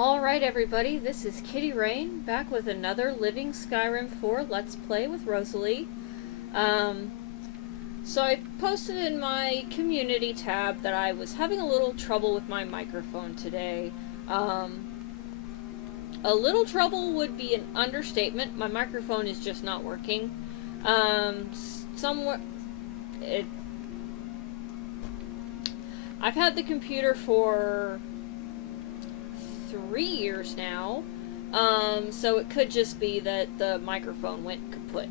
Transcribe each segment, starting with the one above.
Alright everybody, this is Kitty Rain, back with another Living Skyrim 4 Let's Play with Rosalie. So I posted in my community tab that I was having a little trouble with my microphone today. A little trouble would be an understatement. My microphone is just not working. I've had the computer for 3 years now, so it could just be that the microphone went kaput.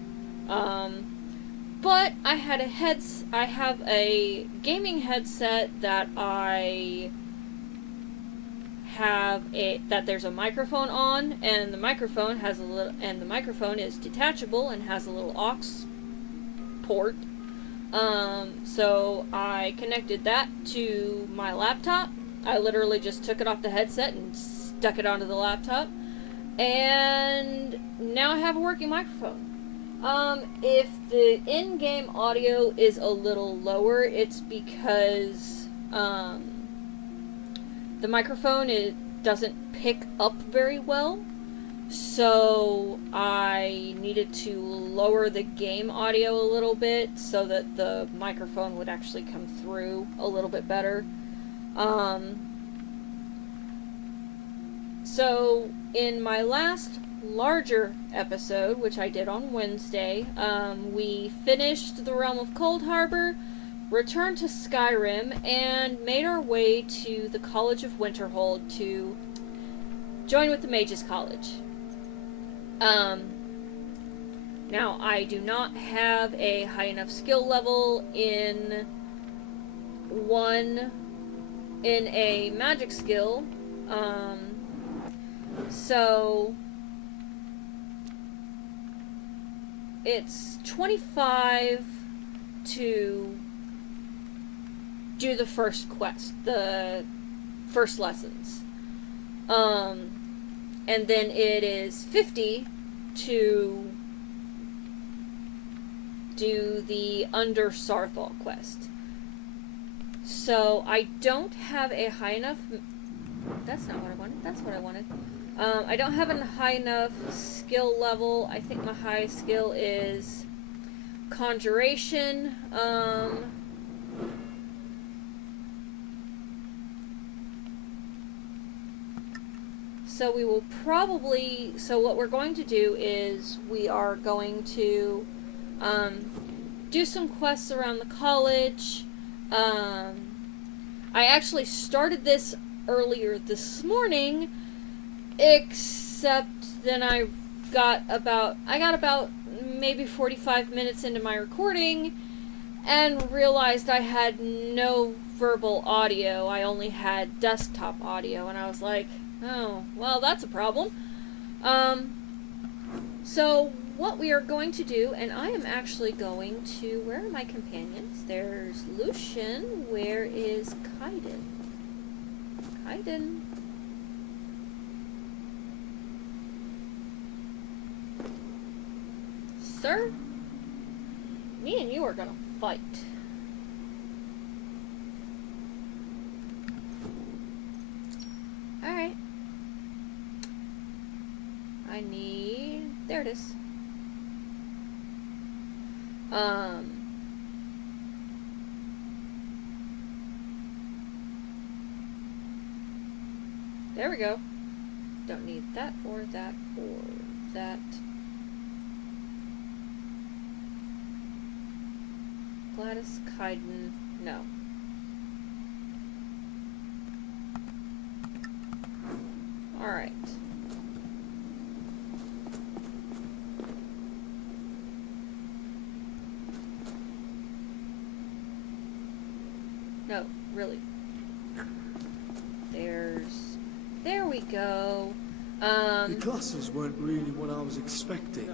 But I have a gaming headset that there's a microphone on, and the microphone is detachable and has a little aux port. So I connected that to my laptop. I literally just took it off the headset and stuck it onto the laptop, and now I have a working microphone. If the in-game audio is a little lower, it's because the microphone doesn't pick up very well, so I needed to lower the game audio a little bit so that the microphone would actually come through a little bit better. So in my last larger episode, which I did on Wednesday, we finished the Realm of Cold Harbor, returned to Skyrim, and made our way to the College of Winterhold to join with the Mages College. Now, I do not have a high enough skill level in a magic skill, so it's 25 to do the first quest, the first lessons. And then it is 50 to do the Under Sarthal quest. So I don't have a high enough... That's not what I wanted. That's what I wanted. I don't have a high enough skill level. I think my highest skill is Conjuration. So we will probably... So what we're going to do is we are going to do some quests around the college. I actually started this earlier this morning, except then I got about maybe 45 minutes into my recording and realized I had no verbal audio. I only had desktop audio, and I was like, oh, well, that's a problem. So what we are going to do, and I am actually going to... Where are my companions? There's Lucian. Where is Kaiden? Kaiden. Sir? Me and you are gonna fight. Alright. I need... There it is. There we go. Don't need that or that or that. Gladys, Kaiden, no. Alright. No, really. There we go. The classes weren't really what I was expecting.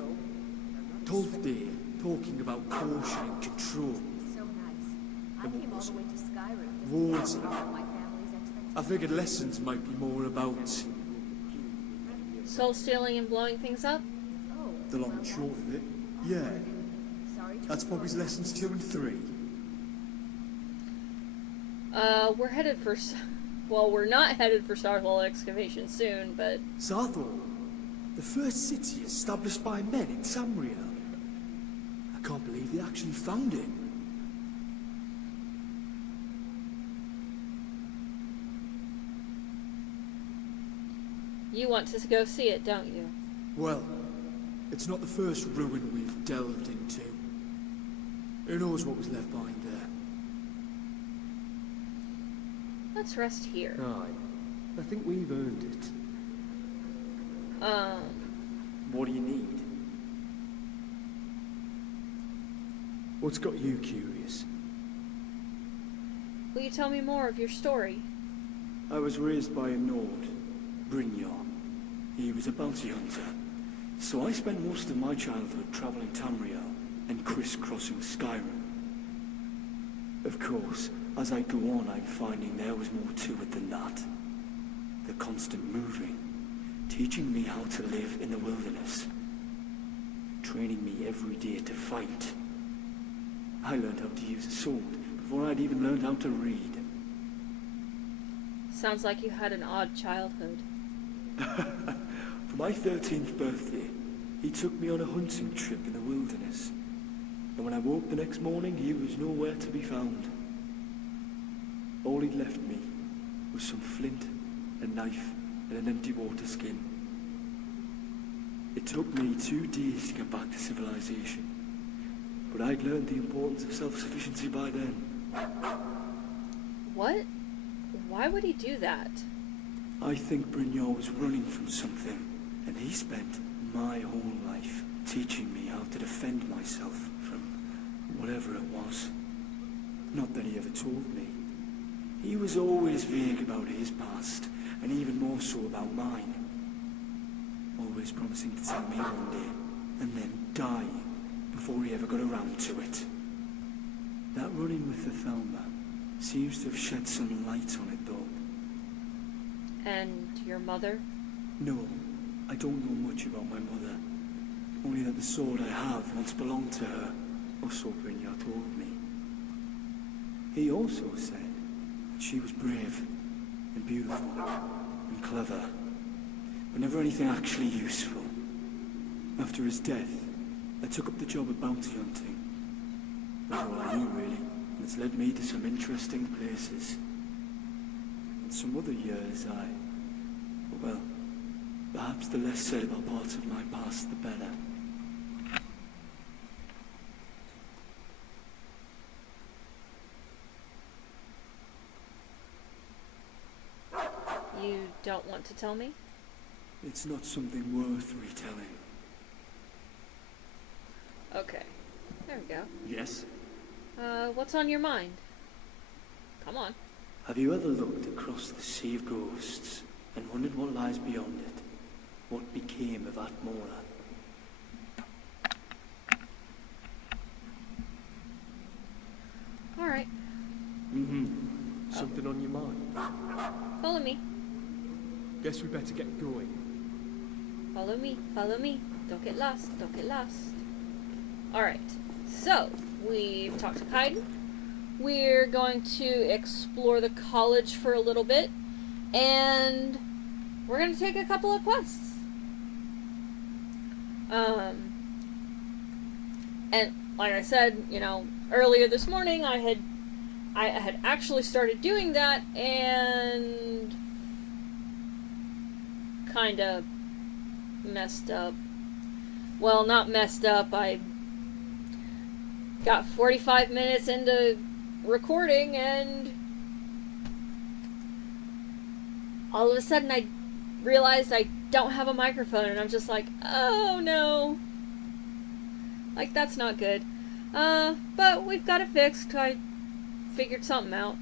Tolfdir talking about caution and control. So nice. I came all the way to Skyrim. Wards. I figured lessons might be more about Soul stealing and blowing things up? the long and short of it. Yeah. That's Bobby's lessons 2 and 3. We're headed for Well, we're not headed for Starfall excavation soon, but... Sarthor, the first city established by men in Tamriel. I can't believe they actually found it. You want to go see it, don't you? Well, it's not the first ruin we've delved into. Who knows what was left behind there? Let's rest here. Aye. I think we've earned it. What do you need? What's got you curious? Will you tell me more of your story? I was raised by a Nord, Brynjar. He was a bounty hunter. So I spent most of my childhood traveling Tamriel and crisscrossing Skyrim. Of course, as I go on, I'm finding there was more to it than that. The constant moving, teaching me how to live in the wilderness, training me every day to fight. I learned how to use a sword before I'd even learned how to read. Sounds like you had an odd childhood. For my 13th birthday, he took me on a hunting trip in the wilderness. And when I woke the next morning, he was nowhere to be found. All he'd left me was some flint, a knife, and an empty water skin. It took me 2 days to get back to civilization, but I'd learned the importance of self-sufficiency by then. What? Why would he do that? I think Brynjar was running from something, and he spent my whole life teaching me how to defend myself from whatever it was. Not that he ever told me. He was always vague about his past, and even more so about mine. Always promising to tell me one day, and then dying before he ever got around to it. That run-in with the Thelma seems to have shed some light on it, though. And your mother? No, I don't know much about my mother. Only that the sword I have once belonged to her, or so Brynjar told me. He also said that she was brave, and beautiful, and clever, but never anything actually useful. After his death, I took up the job of bounty hunting. That's all I knew, really, and it's led me to some interesting places. And some other years well, perhaps the less said about parts of my past, the better. You don't want to tell me? It's not something worth retelling. Okay. There we go. Yes? What's on your mind? Come on. Have you ever looked across the sea of ghosts and wondered what lies beyond it? What became of Atmora? Alright. Something on your mind? Follow me. Guess we better get going. Follow me. Follow me. Don't get lost. Don't get lost. Alright. So, we've talked to Kaiden. We're going to explore the college for a little bit. And we're going to take a couple of quests. And like I said, you know, earlier this morning I had actually started doing that and kind of messed up. Well, not messed up. I got 45 minutes into recording and all of a sudden I realized I don't have a microphone and I'm just like, oh no. Like, that's not good. But we've got it fixed. I figured something out.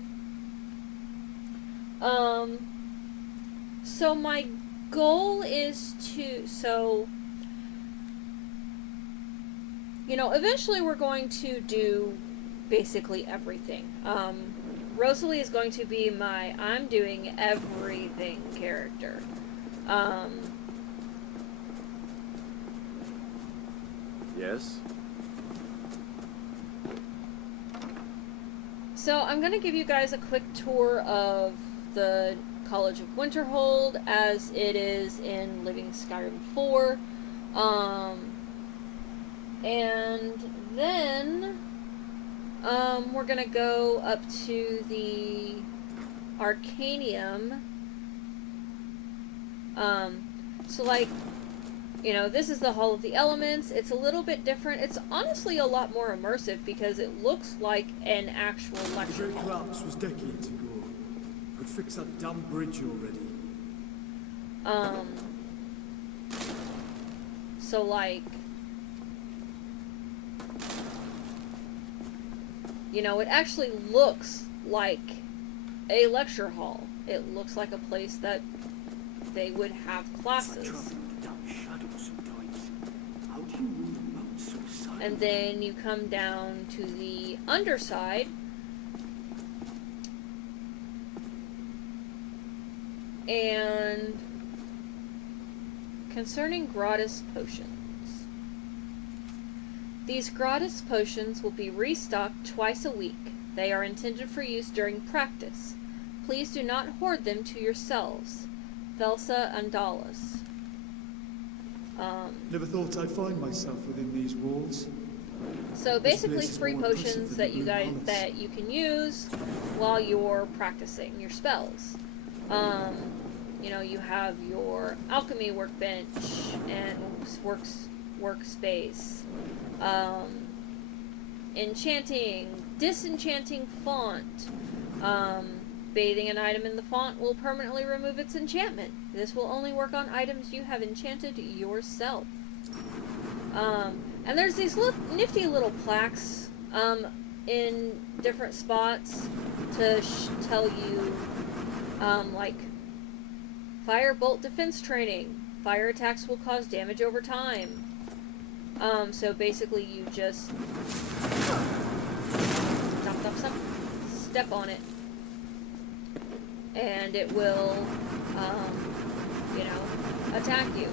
So my goal is to, you know, eventually we're going to do basically everything. Rosalie is going to be my I'm doing everything character. Yes? So I'm going to give you guys a quick tour of the College of Winterhold as it is in Living Skyrim 4. And then we're gonna go up to the Arcanium. So like, you know, this is the Hall of the Elements. It's a little bit different. It's honestly a lot more immersive because it looks like an actual The lecture great hall. collapse was decades ago. Could fix that damn bridge already. So like, you know, it actually looks like a lecture hall. It looks like a place that they would have It's like classes. traveling in the dark shadows sometimes. How do you move about so silently? And then you come down to the underside. And concerning gratis potions. These gratis potions will be restocked twice a week. They are intended for use during practice. Please do not hoard them to yourselves. Velsa Andalas. Never thought I'd find myself within these walls. So This basically place is free more impressive potions than that the you Blue guys Palace. that you can use while you're practicing your spells. You know, you have your alchemy workbench and workspace. Enchanting, disenchanting font. Bathing an item in the font will permanently remove its enchantment. This will only work on items you have enchanted yourself. And there's these nifty little plaques in different spots to tell you, like, firebolt defense training. Fire attacks will cause damage over time. So basically you just step on it. And it will, you know, attack you.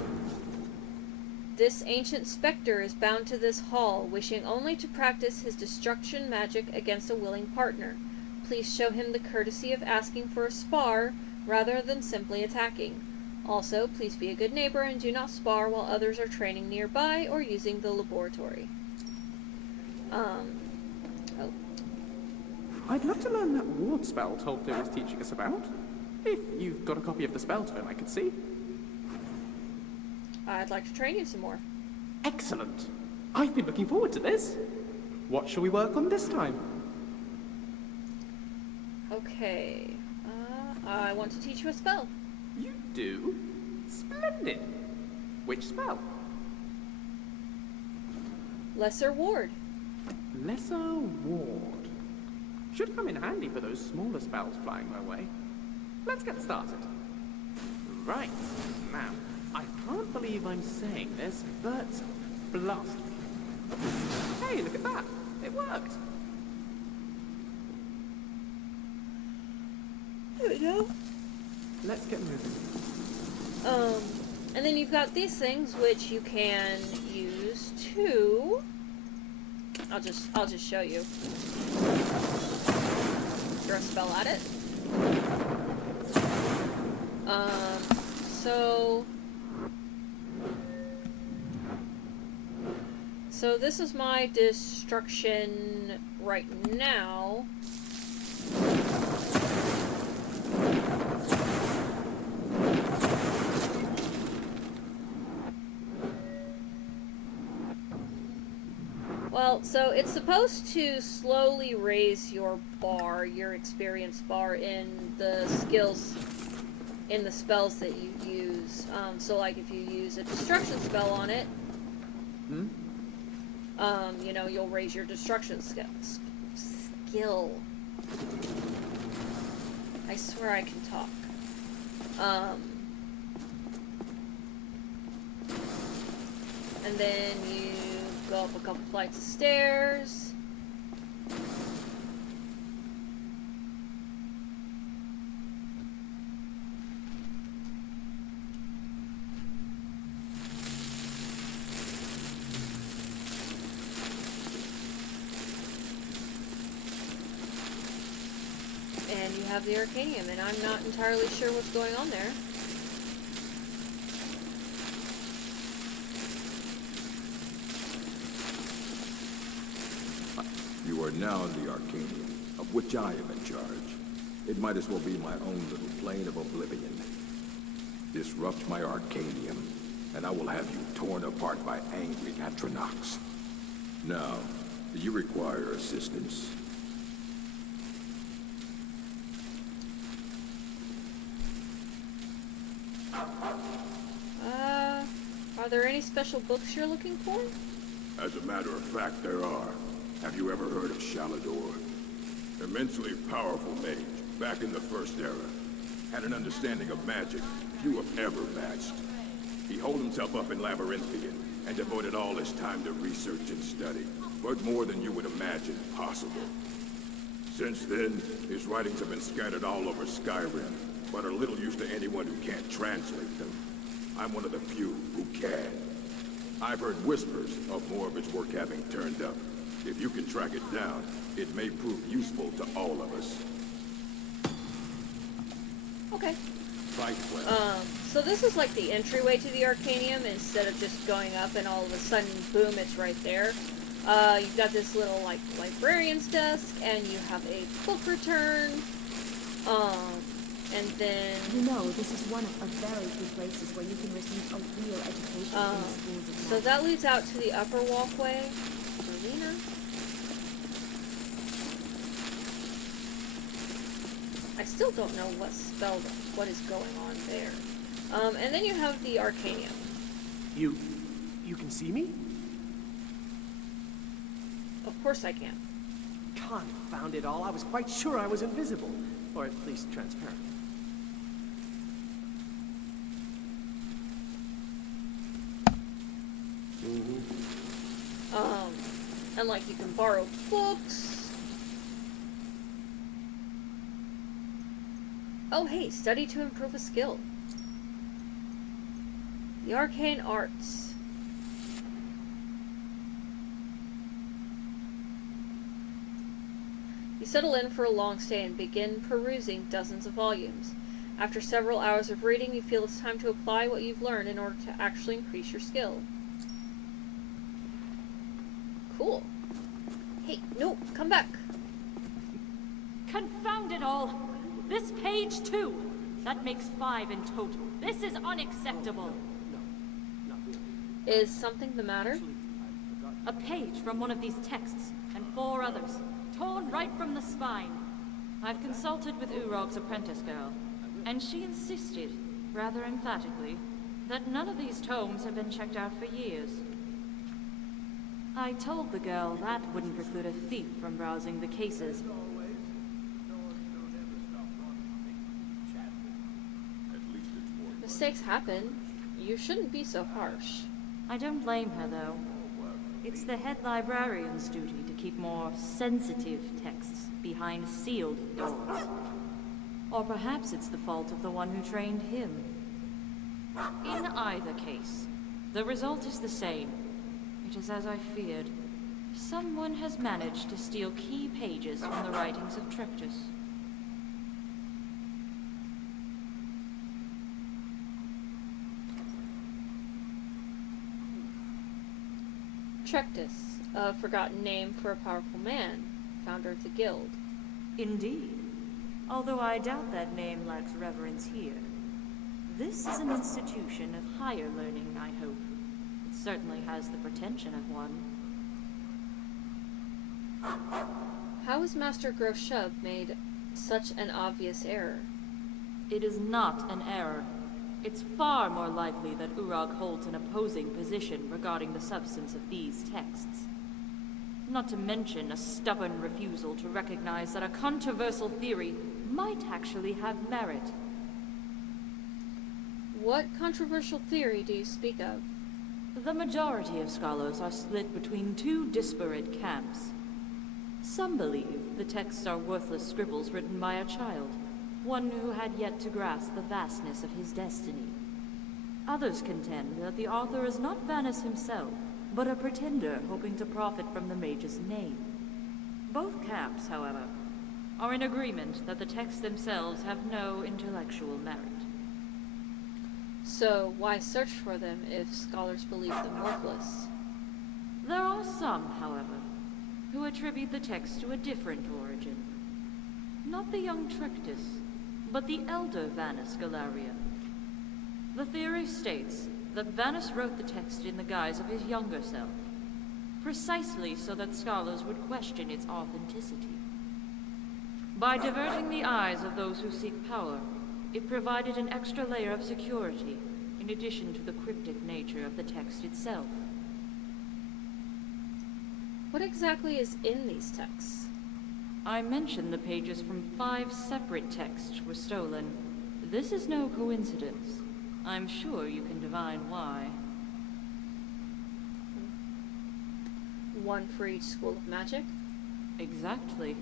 This ancient specter is bound to this hall, wishing only to practice his destruction magic against a willing partner. Please show him the courtesy of asking for a spar rather than simply attacking. Also, please be a good neighbor and do not spar while others are training nearby or using the laboratory. I'd love to learn that ward spell Tolkien was teaching us about. If you've got a copy of the spell tome, I could see. I'd like to train you some more. Excellent. I've been looking forward to this. What shall we work on this time? Okay. I want to teach you a spell. You do? Splendid. Which spell? Lesser Ward. Lesser Ward. Should come in handy for those smaller spells flying my way. Let's get started. Right. Now, I can't believe I'm saying this, but blast me. Hey, look at that. It worked. There we go. Let's get moving. And then you've got these things which you can use to. I'll just show you. Throw a spell at it. So this is my destruction right now. Well, so it's supposed to slowly raise your bar, your experience bar in the skills, in the spells that you use. So like if you use a destruction spell on it, you know, you'll raise your destruction skill. I swear I can talk. And then you go up a couple flights of stairs. And you have the Arcanium, and I'm not entirely sure what's going on there. You are now the Arcanium, of which I am in charge. It might as well be my own little plane of oblivion. Disrupt my Arcanium, and I will have you torn apart by angry Atronachs. Now, do you require assistance? Are there any special books you're looking for? As a matter of fact, there are. Have you ever heard of Shalidor? Immensely powerful mage, back in the First Era. Had an understanding of magic few have ever matched. He holed himself up in Labyrinthian and devoted all his time to research and study, but more than you would imagine possible. Since then, his writings have been scattered all over Skyrim, but are little use to anyone who can't translate them. I'm one of the few who can. I've heard whispers of more of his work having turned up. If you can track it down, it may prove useful to all of us. Okay. Fight well. So this is like the entryway to the Arcanium, instead of just going up and all of a sudden, boom, it's right there. You've got this little, like, librarian's desk, and you have a book return, and then... You know, this is one of very few places where you can receive a real education in the schools of so magic. that leads out to the upper walkway. Selena? I still don't know what is going on there. And then you have the Arcanium. You can see me? Of course I can. Confound it all, I was quite sure I was invisible. Or at least transparent. And like you can borrow books. Oh hey, study to improve a skill. The Arcane Arts. You settle in for a long stay and begin perusing dozens of volumes. After several hours of reading, you feel it's time to apply what you've learned in order to actually increase your skill. Cool. Hey, no, come back. Confound it all! This page too! That makes 5 in total. This is unacceptable! Is something the matter? A page from one of these texts, and 4 others, torn right from the spine. I've consulted with Urag's apprentice girl, and she insisted, rather emphatically, that none of these tomes have been checked out for years. I told the girl that wouldn't preclude a thief from browsing the cases. Mistakes happen. You shouldn't be so harsh. I don't blame her, though. It's the head librarian's duty to keep more sensitive texts behind sealed doors. Or perhaps it's the fault of the one who trained him. In either case, the result is the same. It is as I feared. Someone has managed to steal key pages from the writings of Trectus. Trectus, a forgotten name for a powerful man, founder of the guild. Indeed. Although I doubt that name lacks reverence here. This is an institution of higher learning, I hope. It certainly has the pretension of one. How has Master gro-Shub made such an obvious error? It is not an error. It's far more likely that Urag holds an opposing position regarding the substance of these texts. Not to mention a stubborn refusal to recognize that a controversial theory might actually have merit. What controversial theory do you speak of? The majority of scholars are split between 2 disparate camps. Some believe the texts are worthless scribbles written by a child, one who had yet to grasp the vastness of his destiny. Others contend that the author is not Vanus himself, but a pretender hoping to profit from the mage's name. Both camps, however, are in agreement that the texts themselves have no intellectual merit. So why search for them if scholars believe them worthless? There are some, however, who attribute the text to a different origin. Not the young Trictus, but the elder Vanus Galerion. The theory states that Vanus wrote the text in the guise of his younger self, precisely so that scholars would question its authenticity. By diverting the eyes of those who seek power, it provided an extra layer of security, in addition to the cryptic nature of the text itself. What exactly is in these texts? I mentioned the pages from 5 separate texts were stolen. This is no coincidence. I'm sure you can divine why. One for each school of magic? Exactly.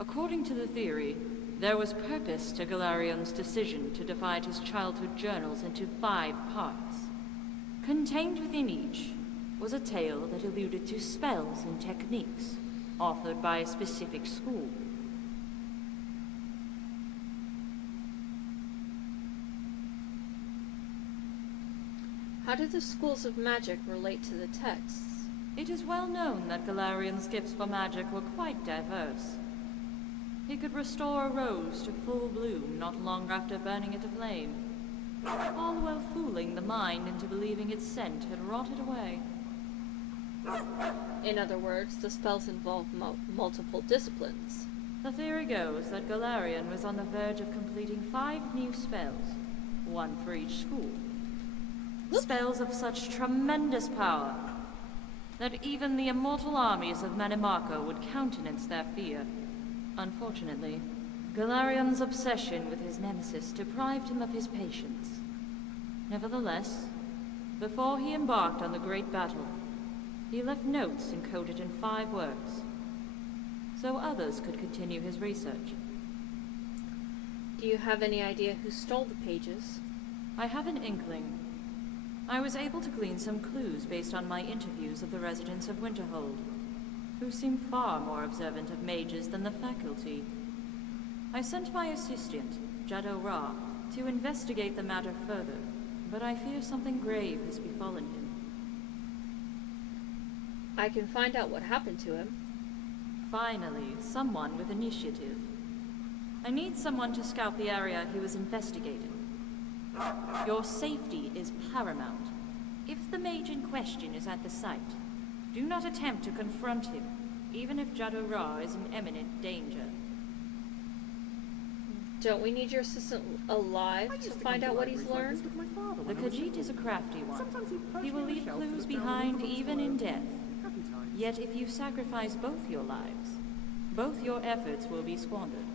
According to the theory, there was purpose to Galerion's decision to divide his childhood journals into 5 parts. Contained within each was a tale that alluded to spells and techniques authored by a specific school. How do the schools of magic relate to the texts? It is well known that Galerion's gifts for magic were quite diverse. He could restore a rose to full bloom not long after burning it to flame, all while fooling the mind into believing its scent had rotted away. In other words, the spells involve multiple disciplines. The theory goes that Galerion was on the verge of completing 5 new spells, one for each school. Spells of such tremendous power that even the immortal armies of Manimarco would countenance their fear. Unfortunately, Galerion's obsession with his nemesis deprived him of his patience. Nevertheless, before he embarked on the great battle, he left notes encoded in 5 works, so others could continue his research. Do you have any idea who stole the pages? I have an inkling. I was able to glean some clues based on my interviews of the residents of Winterhold, who seem far more observant of mages than the faculty. I sent my assistant, Jado Ra, to investigate the matter further, but I fear something grave has befallen him. I can find out what happened to him. Finally, someone with initiative. I need someone to scout the area he was investigating. Your safety is paramount. If the mage in question is at the site, do not attempt to confront him, even if Jado Ra is in imminent danger. Don't we need your assistant alive to find out what he's learned? The Khajiit is a crafty one. He will leave clues behind even in death. Yet if you sacrifice both your lives, both your efforts will be squandered.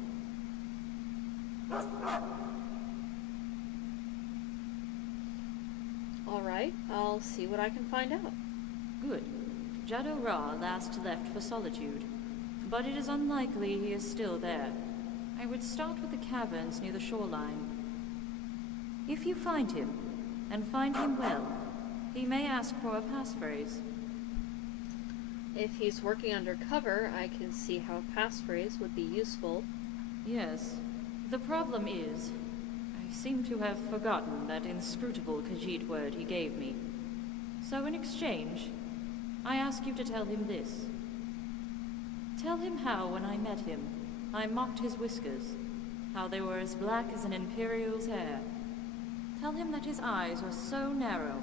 Alright, I'll see what I can find out. Good. Jado Ra last left for Solitude, but it is unlikely he is still there. I would start with the caverns near the shoreline. If you find him, and find him well, he may ask for a passphrase. If he's working undercover, I can see how a passphrase would be useful. Yes. The problem is, I seem to have forgotten that inscrutable Khajiit word he gave me. So in exchange, I ask you to tell him this. Tell him how, when I met him, I mocked his whiskers, how they were as black as an Imperial's hair. Tell him that his eyes are so narrow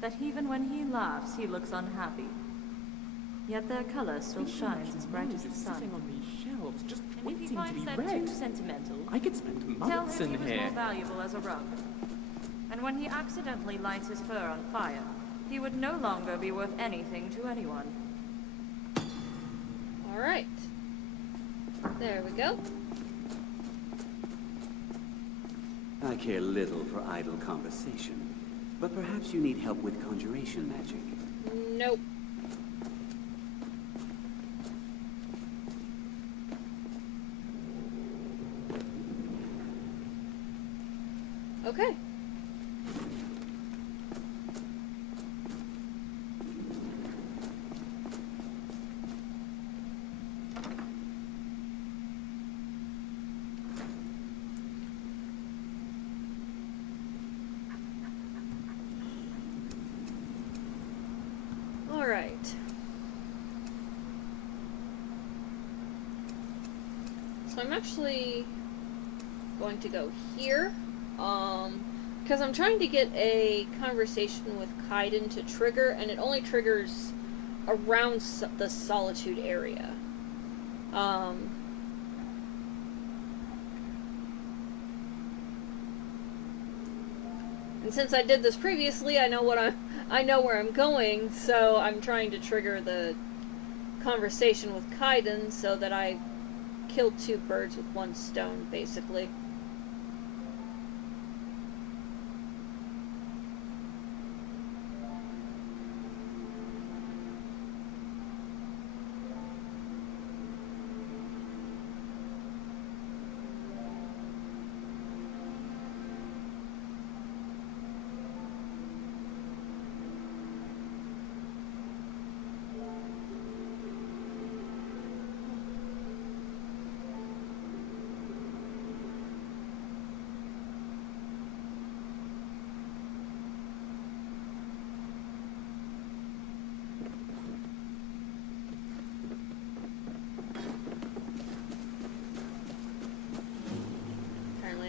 that even when he laughs, he looks unhappy. Yet their color still shines as bright as the sun. Sitting on these shelves, just And if he waiting to finds be that read. too sentimental, I could spend tell months him in he was here. more valuable as a rug. And when he accidentally lights his fur on fire, he would no longer be worth anything to anyone. Alright. There we go. I care little for idle conversation, but perhaps you need help with conjuration magic. Nope. Okay. So I'm actually going to go here, because I'm trying to get a conversation with Kaiden to trigger, and it only triggers around the Solitude area. And since I did this previously, I know where I'm going, so I'm trying to trigger the conversation with Kaiden so that I killed two birds with one stone, basically.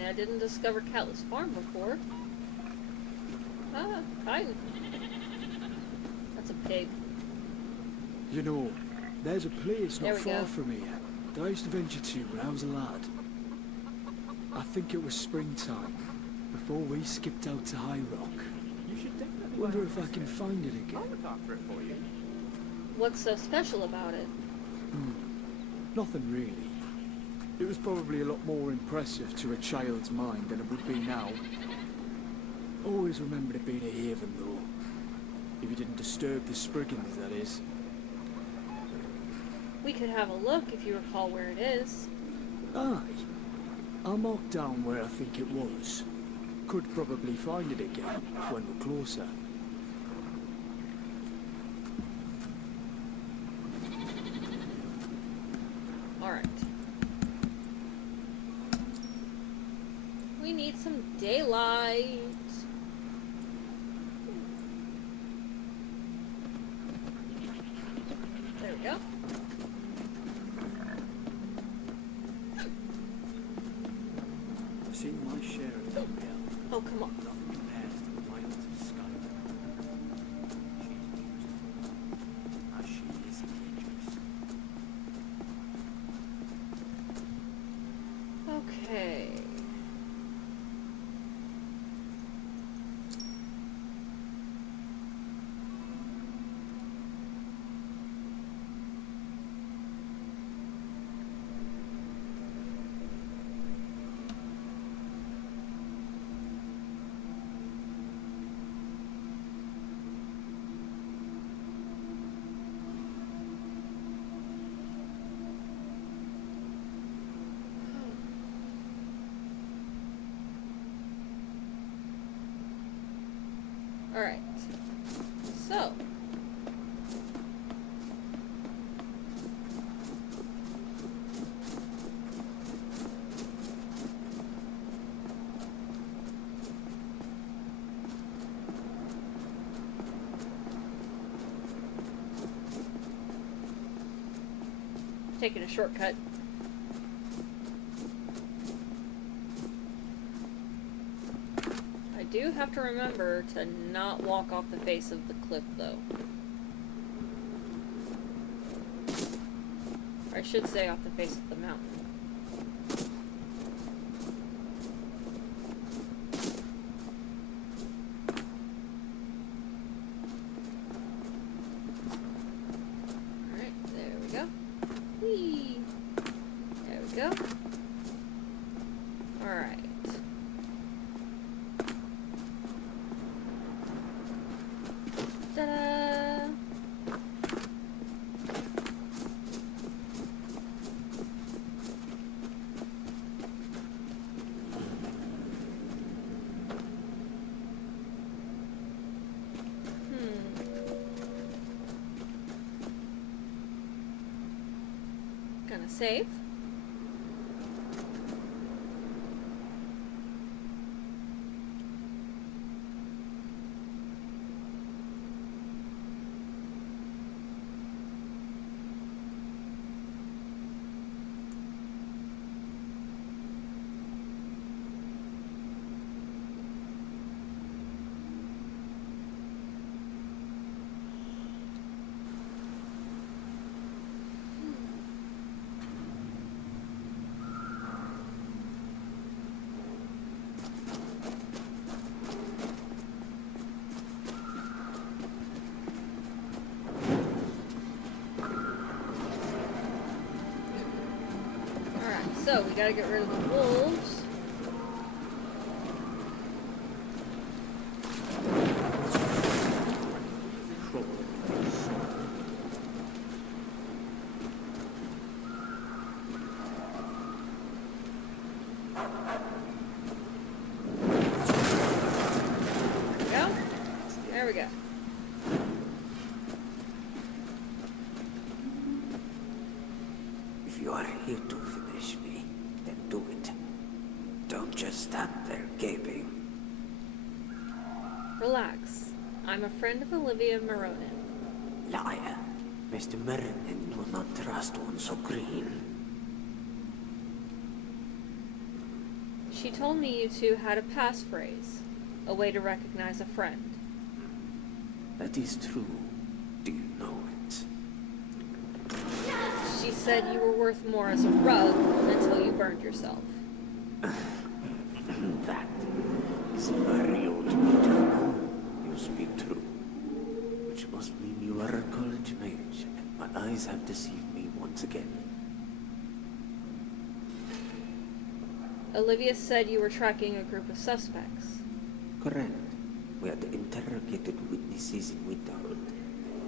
I didn't discover Catless Farm before. Ah, Kaiden. That's a pig. You know, there's a place There not we far go. from here that I used to venture to when I was a lad. I think it was springtime, before we skipped out to High Rock. You should definitely Wonder if I can find it I'll again. look after it for you. What's so special about it? Nothing really. It was probably a lot more impressive to a child's mind than it would be now. Always remembered it being a haven, though. If you didn't disturb the Spriggans, that is. We could have a look if you recall where it is. Aye. I'll mark down where I think it was. Could probably find it again when we're closer. Alright. We need some daylight. There we go. I've seen my share of Dunhill. Oh, come on. Nothing compares to the wilds of Skyrim. She's beautiful, as she is dangerous. Okay. Alright. So. Taking a shortcut. I do have to remember to not walk off the face of the cliff, though. Or I should say off the face of the mountain. Alright, there we go. Whee! There we go. Alright. Ta-da! Gonna save. So, we gotta get rid of the wolves. There we go. If you are here to finish me, then do it. Don't just stand there gaping. Relax. I'm a friend of Olivia Meronin. Liar. Mr. Meronin will not trust one so green. She told me you two had a passphrase, a way to recognize a friend. That is true. Do you know it? She said you were worth more as a rug until you burned yourself. That is very old me to know. You speak true. Which must mean you are a college mage, and my eyes have deceived me once again. Olivia said you were tracking a group of suspects. Correct. We had interrogated witnesses in Winterhold.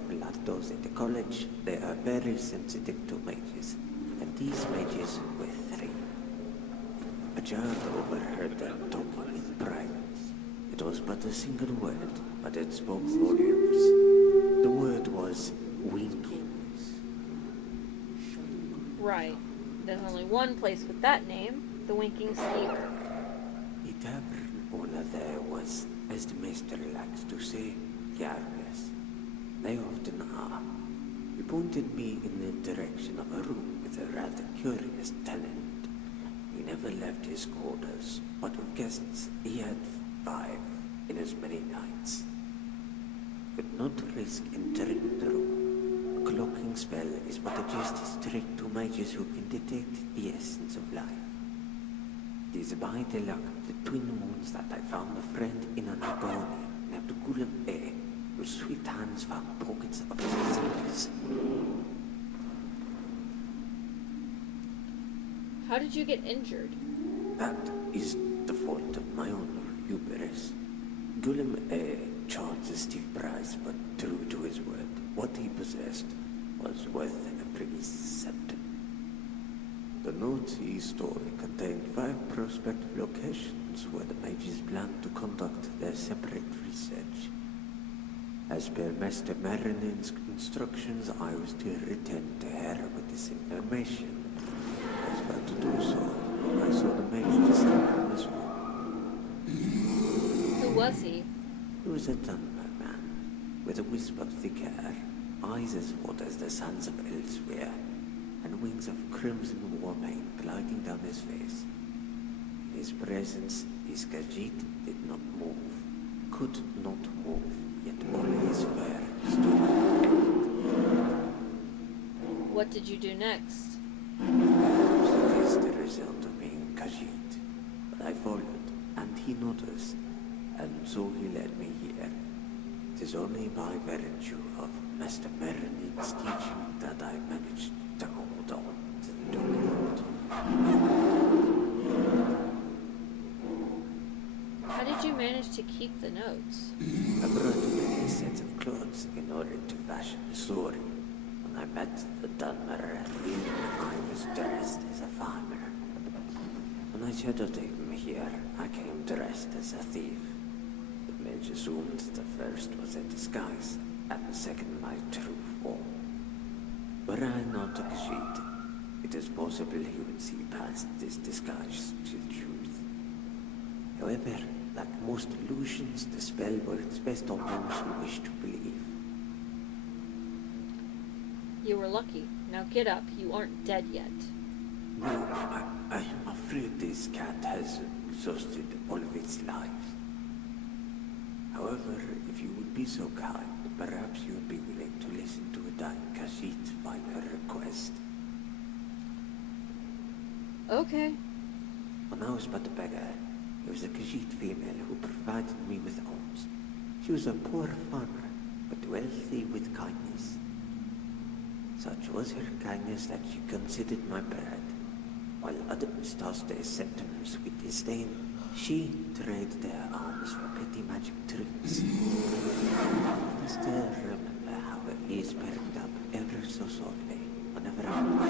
Like those at the college, they are very sensitive to mages, and these mages were 3. A child overheard them talking in private. It was but a single word, but it spoke volumes. The word was winkings. Right. There's only one place with that name, the Winking Sneaker. The tavern owner there was, as the master likes to say, careless. They often are. He pointed me in the direction of a room with a rather curious tenant. He never left his quarters, but of guests he had 5 in as many nights. Could not risk entering the room. A cloaking spell is but a justice trick to mages who can detect the essence of life. It is by the luck of the twin moons that I found a friend in an agony named Gulam A, whose sweet hands found pockets of disease. How did you get injured? That is the fault of my own hubris. Gulam A charged a steep price, but true to his word, what he possessed was worth every septim. The notes he stole contained 5 prospective locations where the mages planned to conduct their separate research. As per Master Meronin's instructions, I was to return to her with this information. I was about to do so when I saw the mage descend from this room. Who was he? He was a Dunmer man, with a wisp of thick hair, eyes as hot as the suns of elsewhere, and wings of crimson warmane gliding down his face. In his presence, his Khajiit did not move, could not move, yet all his fur stood erect. What did you do next? Perhaps it is the result of being Khajiit, but I followed, and he noticed, and so he led me here. It is only by virtue of Master Meronin's teaching that I managed to hold on to the document. How did you manage to keep the notes? I brought many sets of clothes in order to fashion a story. When I met the Dunmer at Lille, I was dressed as a farmer. When I shadowed him here, I came dressed as a thief. The mage assumed the first was a disguise, and the second my true form. Were I not a Khajiit, it is possible he would see past this disguise to the truth. However, like most illusions, the spell works best on those who wish to believe. You were lucky. Now get up. You aren't dead yet. No, I am afraid this cat has exhausted all of its life. However, if you would be so kind, perhaps you would be willing to listen to a dying Khajiit's final request. Okay. When I was but a beggar, there was a Khajiit female who provided me with alms. She was a poor farmer, but wealthy with kindness. Such was her kindness that she considered my bread. While others tossed their scepters with disdain, she traded their arms for petty magic tricks. I still remember how her ears perked up ever so softly whenever I would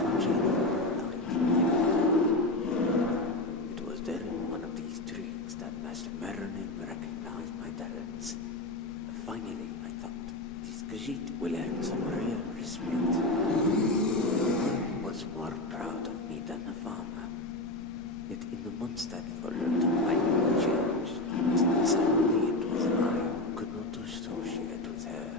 It was during one of these tricks that Master Meronin recognized my talents. Finally, I thought, this Khajiit will earn some real respect. Was more proud of me than a farmer. Yet in the months that followed, I changed. Suddenly it was I who could not associate with her.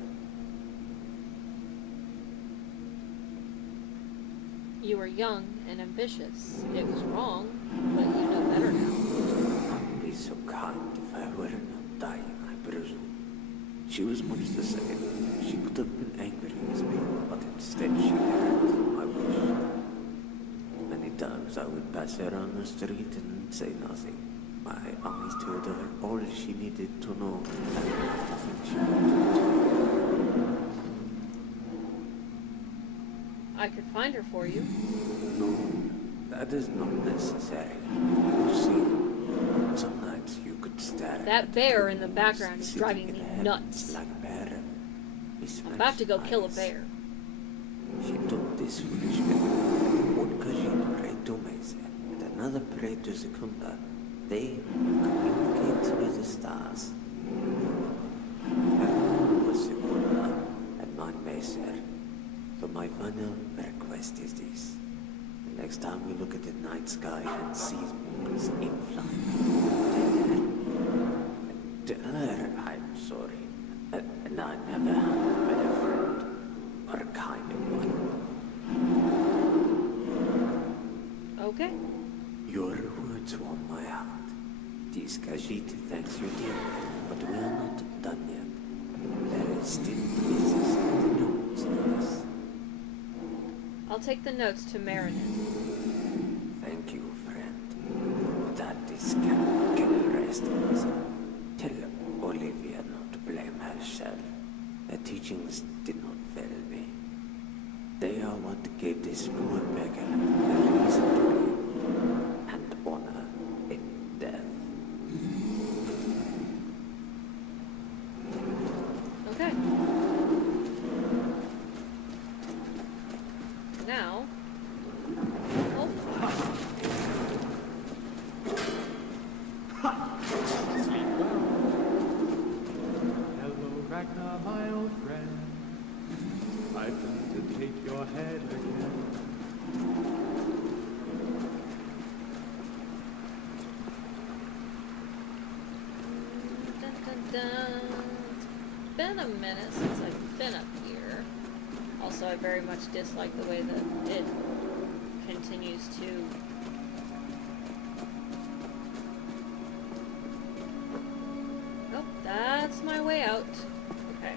You were young and ambitious. It was wrong, but you know better now. I'd be so kind if I were not dying, I presume. She was much the same. She could have been angry with me, but instead she granted my wish. Many times I would pass her on the street and say nothing. My eyes told her all she needed to know and nothing she wanted to hear. I could find her for you. No, that is not necessary. You see, some nights you could stare at That bear in the moons background is sitting driving in me the heavens nuts. like a bear. I'm about to go kill a bear. She took this foolish girl, one Khajiit prayed to Mesa, and another prayed to Secunda. They communicate with the stars. Her was Secunda, and mine Mesa. So my final request is this. The next time we look at the night sky and see moons in flight, tell her I'm sorry, and I never had a better friend, or a kinder one. Okay. Your words warm my heart. This Khajiit thanks you dearly, but we are not done yet. There is still places in the notes, yes. I'll take the notes to Meronin. Thank you, friend. That this can rest easy. Tell Olivia not to blame herself. Her teachings did not fail me. They are what gave this poor beggar a reason to live and honor in death. Okay. Now, Sleep well. Hello, Ragnar, my old friend. I've come to take your head again. dun, dun, dun. It's been a minute since I've been up here. Also, I very much dislike the way that it continues to... Nope, that's my way out. Okay.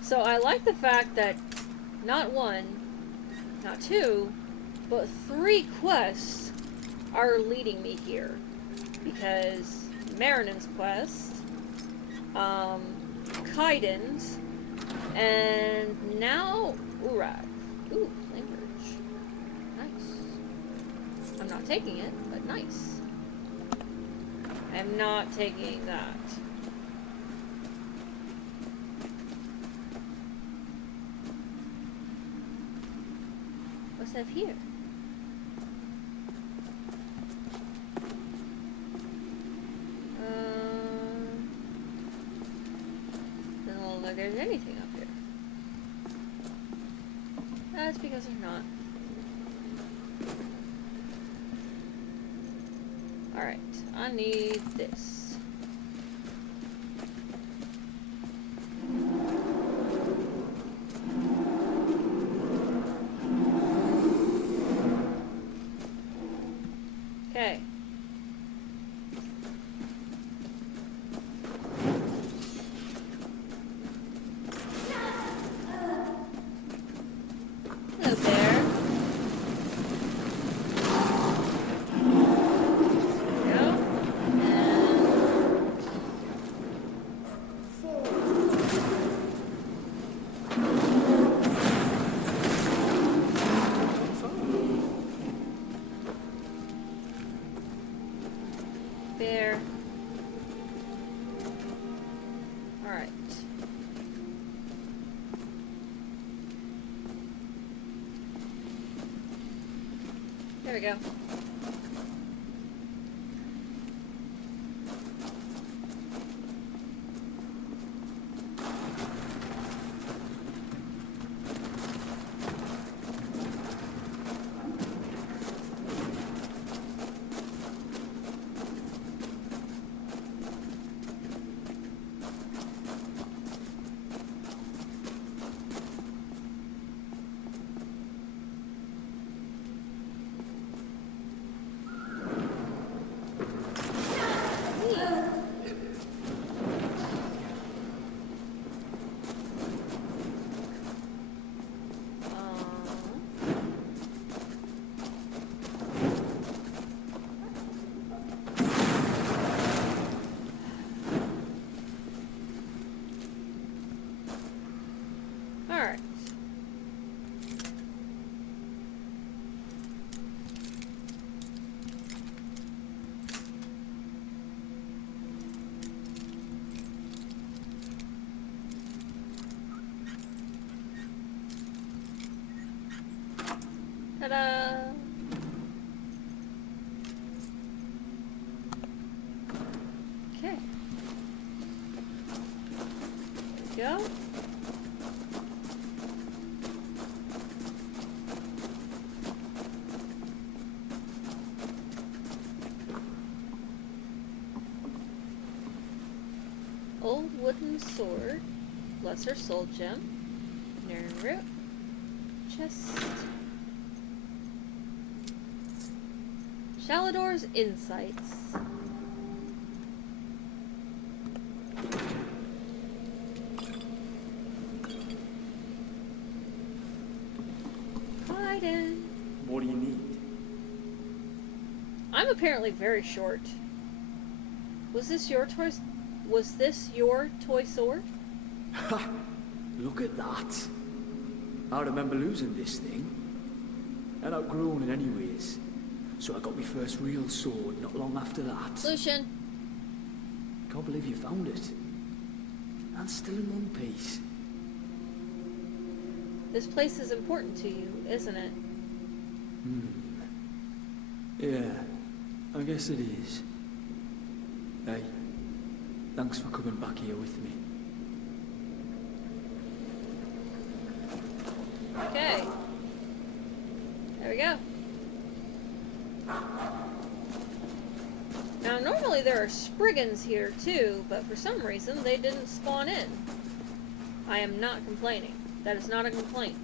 So I like the fact that not one, not two, but 3 quests are leading me here. Because Meronin's quest, Kaiden's, and now Urag. Ooh, flame bridge. Nice. I'm not taking it, but nice. I'm not taking that. What's that here? Doesn't look like there's anything up here. That's because there's not. Alright, I need this. Okay. Hello there. there. Alright. There we go. Ta-da! Okay. There we go. Old wooden sword, lesser soul gem, nerve root, chest. Shalidor's Insights. Biden. What do you need? I'm apparently very short. Was this your toy? Was this your toy sword? Ha! Look at that. I remember losing this thing. And outgrown it anyways. So I got my first real sword not long after that. Lucian. Can't believe you found it. And still in one piece. This place is important to you, isn't it? Yeah, I guess it is. Hey, thanks for coming back here with me. Okay. There we go. Now, normally there are Spriggans here too, but for some reason they didn't spawn in. I am not complaining. That is not a complaint.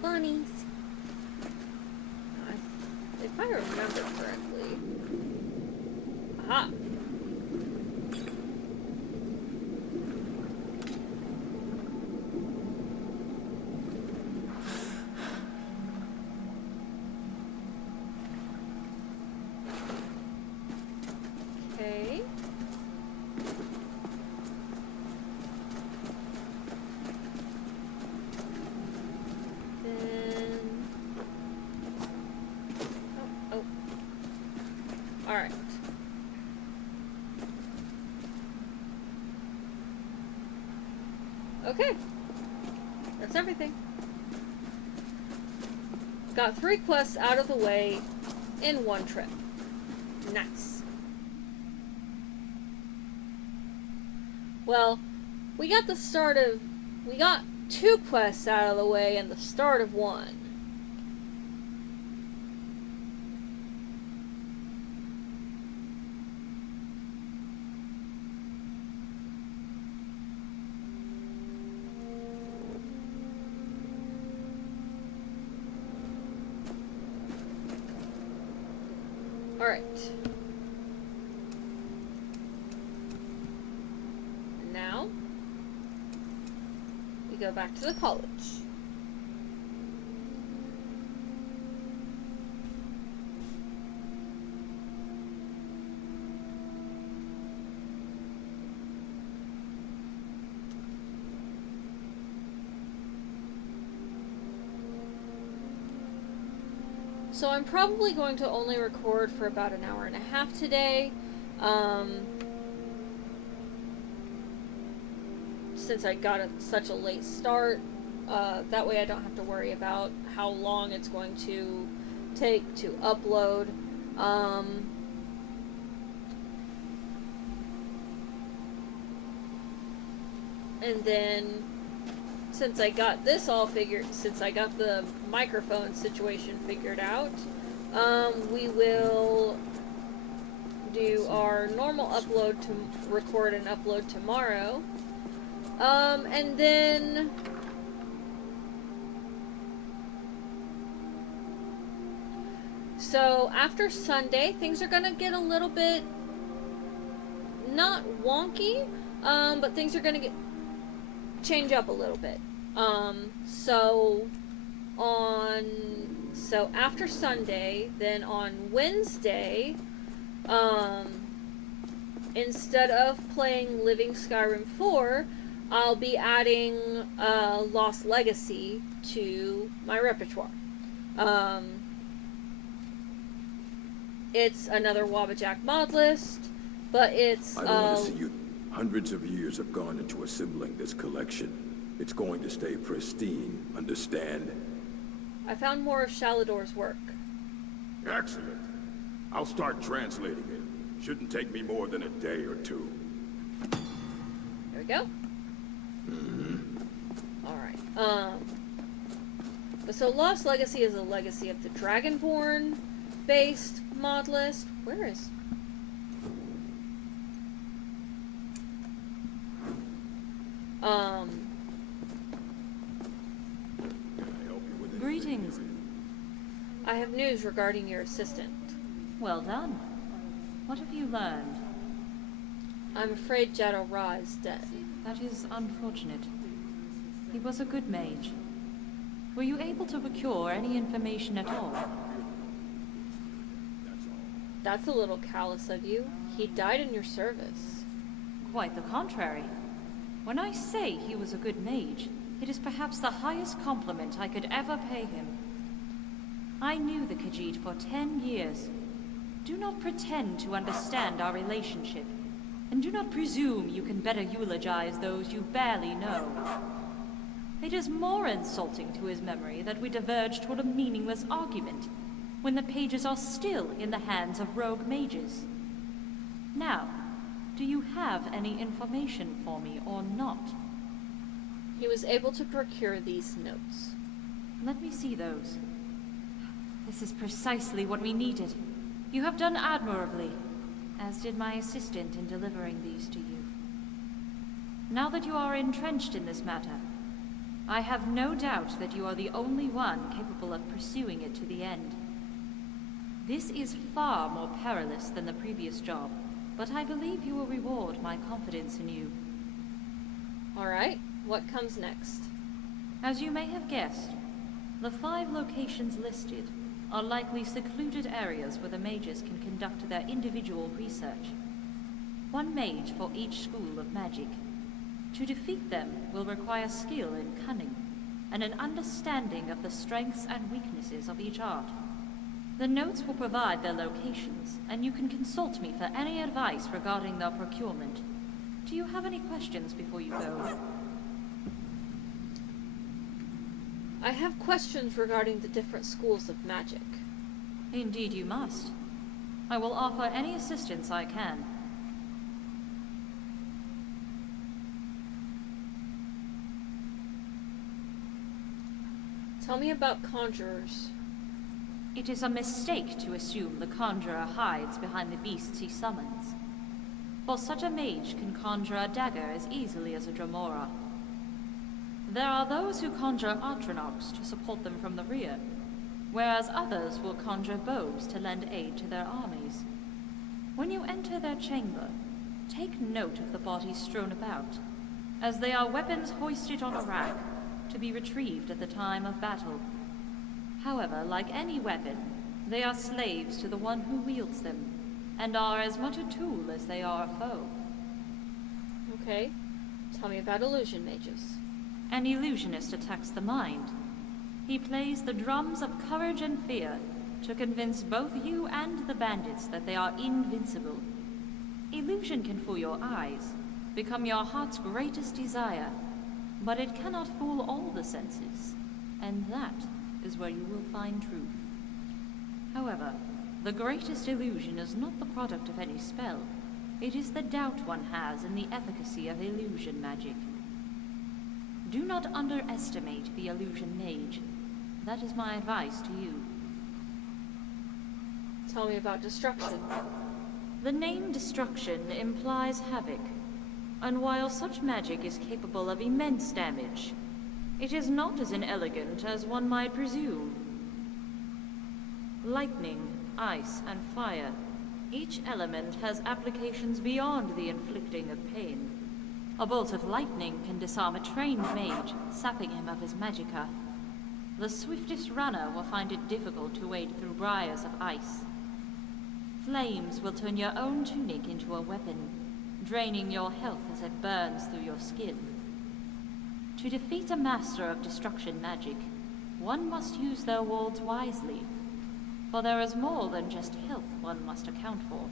Bunnies. If I remember correctly. Aha. Okay. Alright. Okay. That's everything. Got 3 quests out of the way in one trip. Nice. Well, we got 2 quests out of the way and the start of one. Alright. Now, we go back to the college. So I'm probably going to only record for about an hour and a half today, since I got such a late start. That way I don't have to worry about how long it's going to take to upload. And then, since I got this all figured, since I got the microphone situation figured out, we will do our normal upload to record and upload tomorrow. And then so after Sunday, things are gonna get a little bit not wonky, but things are gonna change up a little bit. So after Sunday, then on Wednesday, instead of playing Living Skyrim 4, I'll be adding Lost Legacy to my repertoire. It's another Wabbajack mod list, but it's I don't want to see you. Hundreds of years have gone into assembling this collection. It's going to stay pristine, understand? I found more of Shalidor's work. Excellent. I'll start translating it. Shouldn't take me more than a day or two. There we go. Alright. But so Lost Legacy is a legacy of the Dragonborn based mod list. Where is... Greetings. I have news regarding your assistant. Well done. What have you learned? I'm afraid Jado Ra is dead. That is unfortunate. He was a good mage. Were you able to procure any information at all? That's a little callous of you. He died in your service. Quite the contrary. When I say he was a good mage, it is perhaps the highest compliment I could ever pay him. I knew the Khajiit for 10 years. Do not pretend to understand our relationship, and do not presume you can better eulogize those you barely know. It is more insulting to his memory that we diverge toward a meaningless argument, when the pages are still in the hands of rogue mages. Now, do you have any information for me or not? He was able to procure these notes. Let me see those. This is precisely what we needed. You have done admirably, as did my assistant in delivering these to you. Now that you are entrenched in this matter, I have no doubt that you are the only one capable of pursuing it to the end. This is far more perilous than the previous job, but I believe you will reward my confidence in you. Alright, what comes next? As you may have guessed, the 5 locations listed are likely secluded areas where the mages can conduct their individual research. 1 mage for each school of magic. To defeat them will require skill and cunning, and an understanding of the strengths and weaknesses of each art. The notes will provide their locations, and you can consult me for any advice regarding their procurement. Do you have any questions before you go? I have questions regarding the different schools of magic. Indeed you must. I will offer any assistance I can. Tell me about conjurers. It is a mistake to assume the conjurer hides behind the beasts he summons. For such a mage can conjure a dagger as easily as a Dremora. There are those who conjure Atranox to support them from the rear. whereas others will conjure bows to lend aid to their armies. When you enter their chamber, take note of the bodies strewn about, as they are weapons hoisted on a rack to be retrieved at the time of battle. However, like any weapon, they are slaves to the one who wields them, and are as much a tool as they are a foe. Okay. Tell me about illusion mages. An illusionist attacks the mind. He plays the drums of courage and fear to convince both you and the bandits that they are invincible. Illusion can fool your eyes, become your heart's greatest desire, but it cannot fool all the senses, and that is where you will find truth. However, the greatest illusion is not the product of any spell. It is the doubt one has in the efficacy of illusion magic. Do not underestimate the illusion mage. That is my advice to you. Tell me about destruction. The name destruction implies havoc, and while such magic is capable of immense damage, it is not as inelegant as one might presume. Lightning, ice, and fire. Each element has applications beyond the inflicting of pain. A bolt of lightning can disarm a trained mage, sapping him of his magicka. The swiftest runner will find it difficult to wade through briars of ice. Flames will turn your own tunic into a weapon, draining your health as it burns through your skin. To defeat a master of destruction magic, one must use their wards wisely, for there is more than just health one must account for.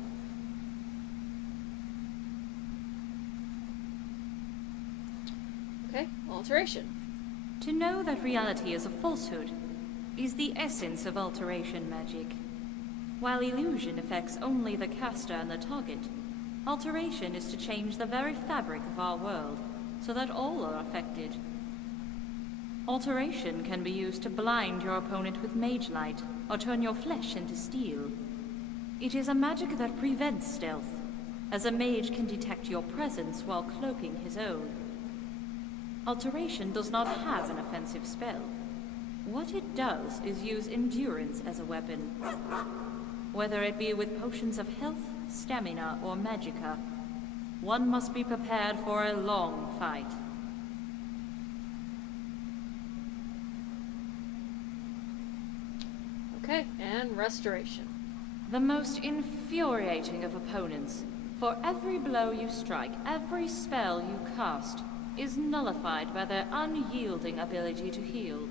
Okay, alteration. To know that reality is a falsehood is the essence of alteration magic. While illusion affects only the caster and the target, alteration is to change the very fabric of our world so that all are affected. Alteration can be used to blind your opponent with mage light or turn your flesh into steel. It is a magic that prevents stealth, as a mage can detect your presence while cloaking his own. Alteration does not have an offensive spell. What it does is use endurance as a weapon. Whether it be with potions of health, stamina, or magicka, one must be prepared for a long fight. Okay, and restoration. The most infuriating of opponents. For every blow you strike, every spell you cast, is nullified by their unyielding ability to heal.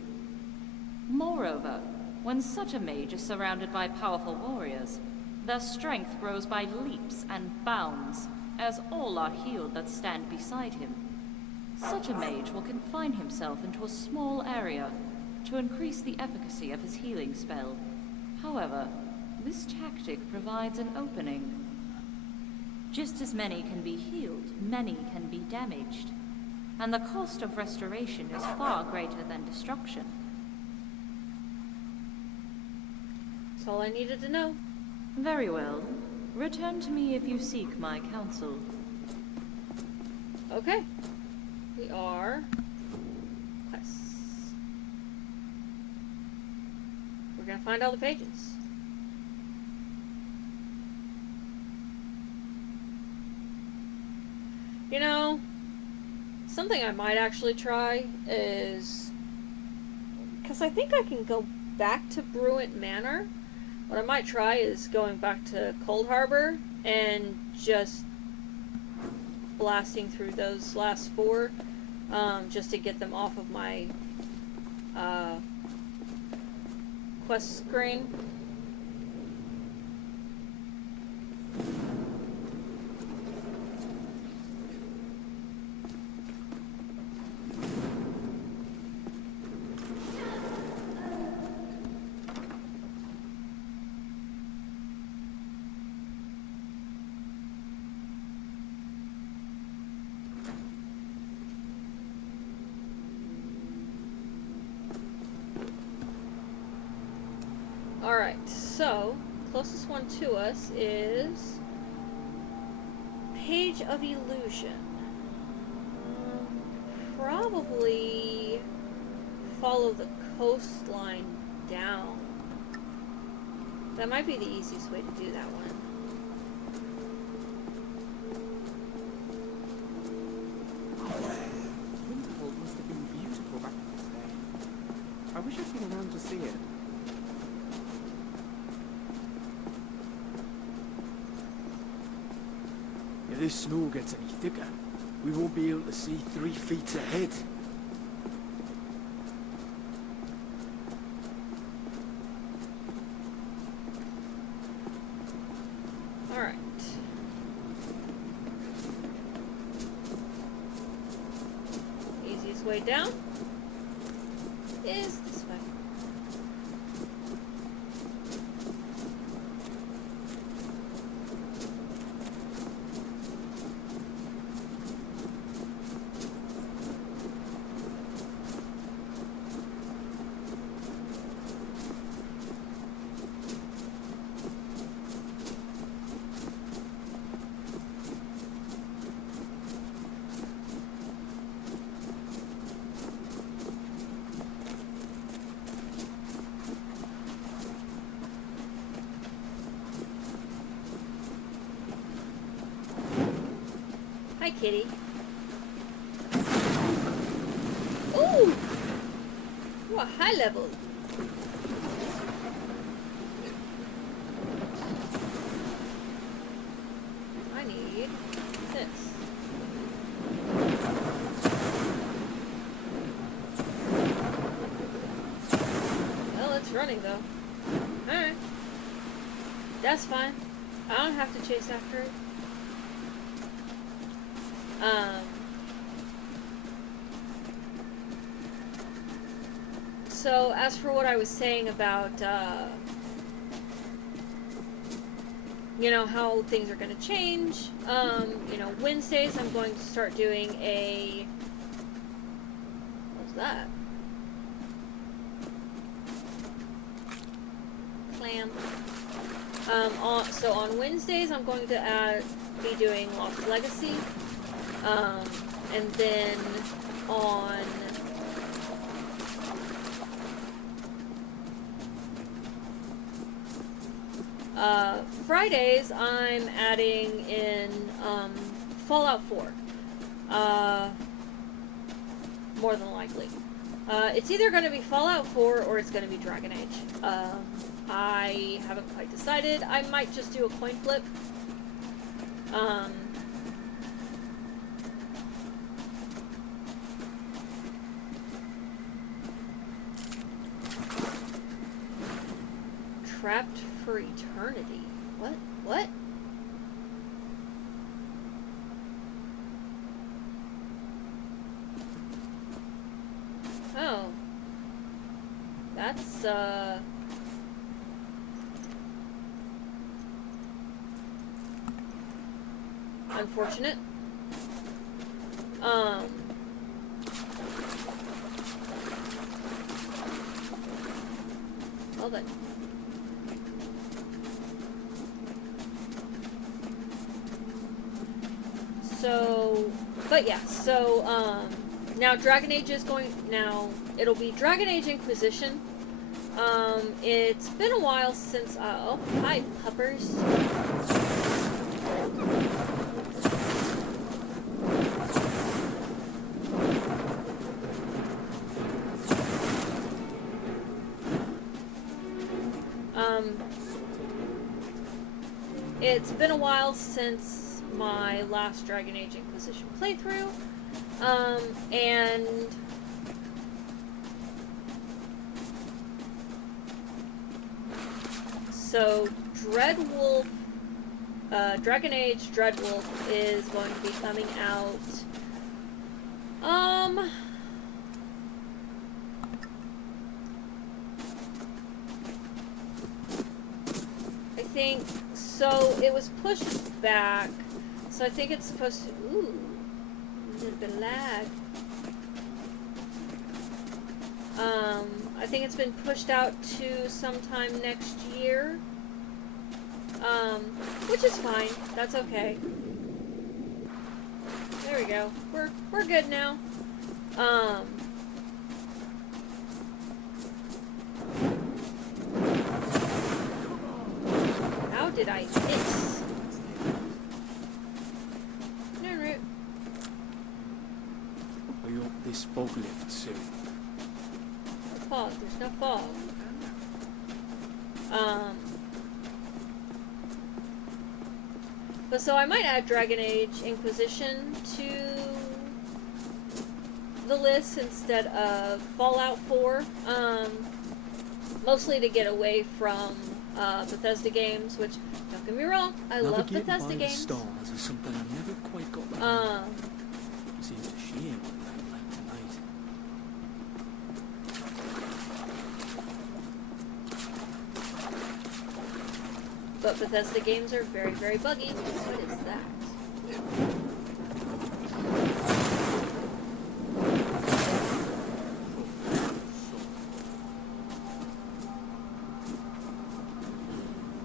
Moreover, when such a mage is surrounded by powerful warriors, their strength grows by leaps and bounds, as all are healed that stand beside him. Such a mage will confine himself into a small area to increase the efficacy of his healing spell. However, this tactic provides an opening. Just as many can be healed, many can be damaged, and the cost of restoration is far greater than destruction. That's all I needed to know. Very well. Return to me if you seek my counsel. Okay. We are... quests. We're gonna find all the pages. You know, something I might actually try is... because I think I can go back to Bruant Manor. What I might try is going back to Cold Harbor and just blasting through those last 4, just to get them off of my quest screen. Alright, so, closest one to us is Page of Illusion. Probably follow the coastline down. That might be the easiest way to do that one. Winterhold must have been beautiful back in its day. I wish I'd been around to see it. If this snow gets any thicker, we won't be able to see 3 feet ahead. Alright. Easiest way down is this way. Hi, kitty. Ooh! Ooh, a high level. I need this. Well, it's running though. Alright. That's fine. I don't have to chase after it. So as for what I was saying about, you know, how things are going to change, you know, Wednesdays I'm going to start doing a, what's that? Clam. So on Wednesdays I'm going to be doing Lost Legacy. And then on Fridays, I'm adding in Fallout 4. More than likely. It's either going to be Fallout 4 or it's going to be Dragon Age. I haven't quite decided. I might just do a coin flip. Trapped for eternity. What? What? Oh. That's, unfortunate. Well then. So, but yeah, so, now Dragon Age is going, now, it'll be Dragon Age Inquisition. It's been a while since, oh, hi, puppers. It's been a while since my last Dragon Age Inquisition playthrough, and so Dreadwolf, Dragon Age Dreadwolf is going to be coming out, I think, so it was pushed back, so I think it's supposed to, ooh, a little bit of lag. I think it's been pushed out to sometime next year, which is fine, that's okay. There we go, we're good now. that soon. Fog. There's no fog. But so I might add Dragon Age Inquisition to the list instead of Fallout 4. Mostly to get away from Bethesda games, which, don't get me wrong, I love Navigating Bethesda by the games. stars is something I never quite got behind. It seems a shame on a night like tonight. But Bethesda games are very, very buggy. What is that?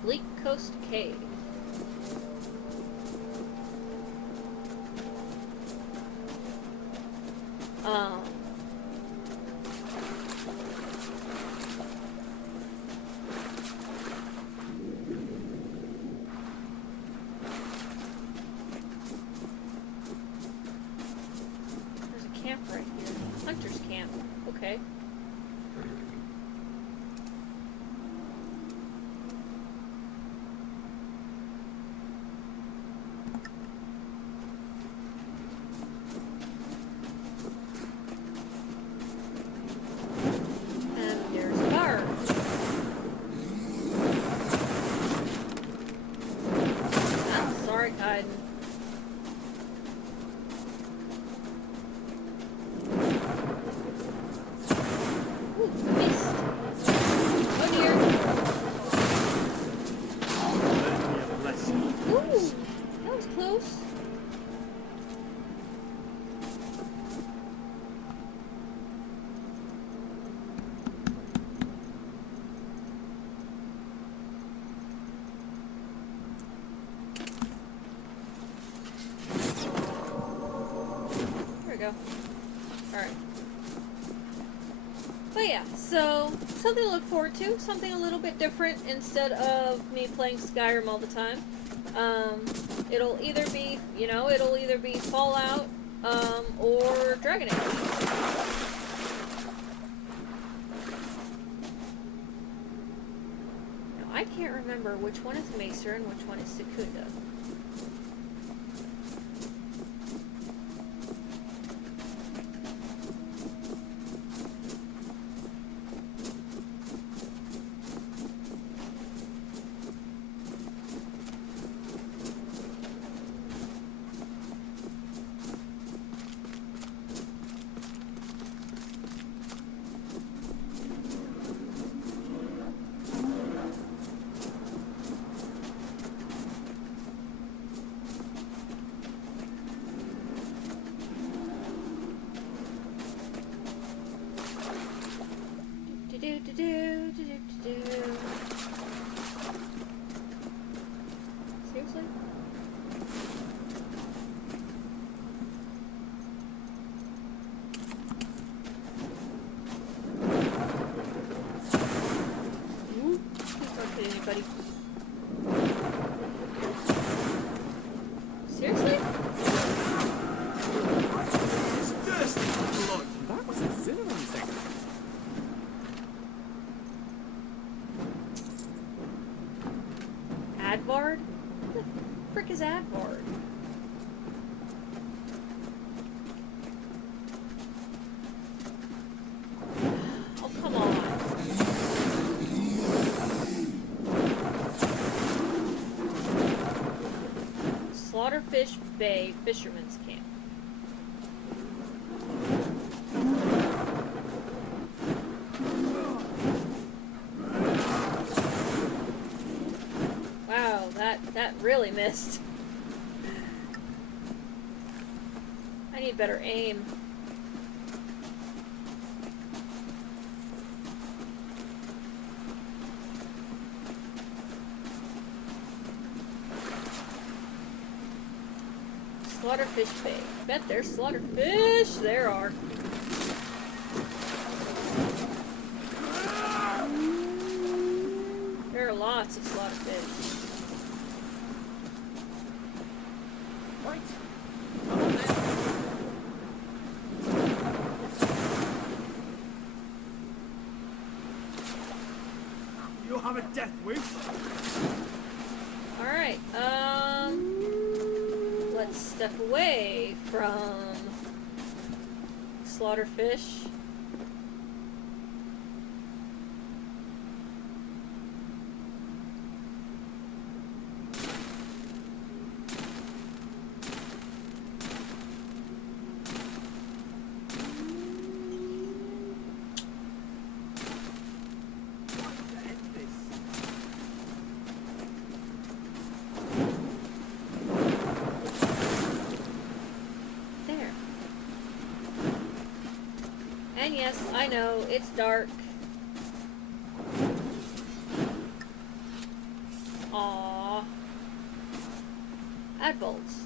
Bleak Coast Cave. There's a camp right here. Hunter's camp. Okay. And there's a bar. Oh, sorry, Kaiden. Ooh, I missed. Oh dear. Ooh, that was close. There we go. Alright. But yeah, so something to look forward to, something a little bit different instead of me playing Skyrim all the time. It'll either be, it'll either be Fallout, or Dragon Age. Now, I can't remember which one is Macer and which one is Secunda. Seriously? Ooh, please don't hit anybody. Seriously? That was exhilarating. Advard? What the frick is Advard? Oh, come on. Slaughterfish Bay Fisherman's Camp. Wow, that really missed. I need better aim. Slaughterfish Bay. Bet there's slaughterfish. There are. There are lots of slaughterfish. Right. Come on then. have a death wish? Alright, let's step away from Slaughterfish. And yes, I know, it's dark. Aww. Add bolts.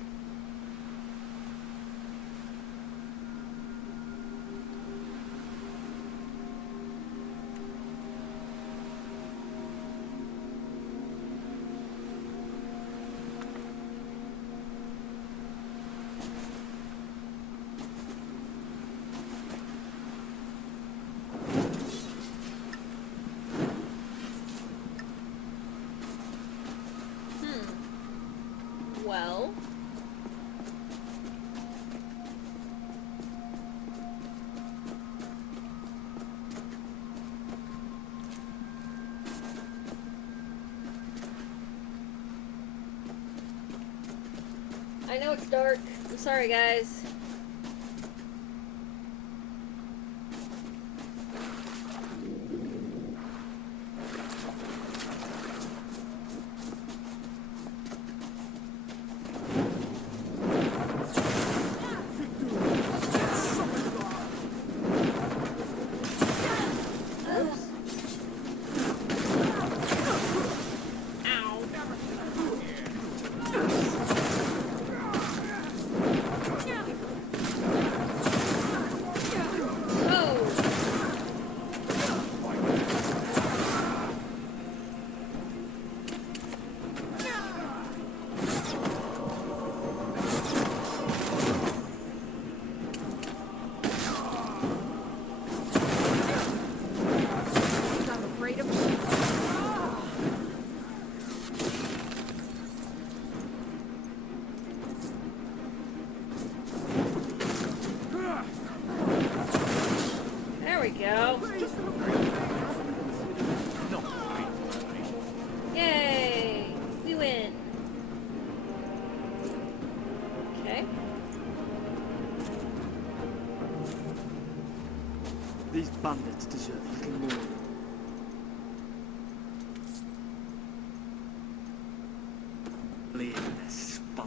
Well, I know it's dark. I'm sorry, guys. Yay! We win. Okay. These bandits deserve little more. Bleed in their spine.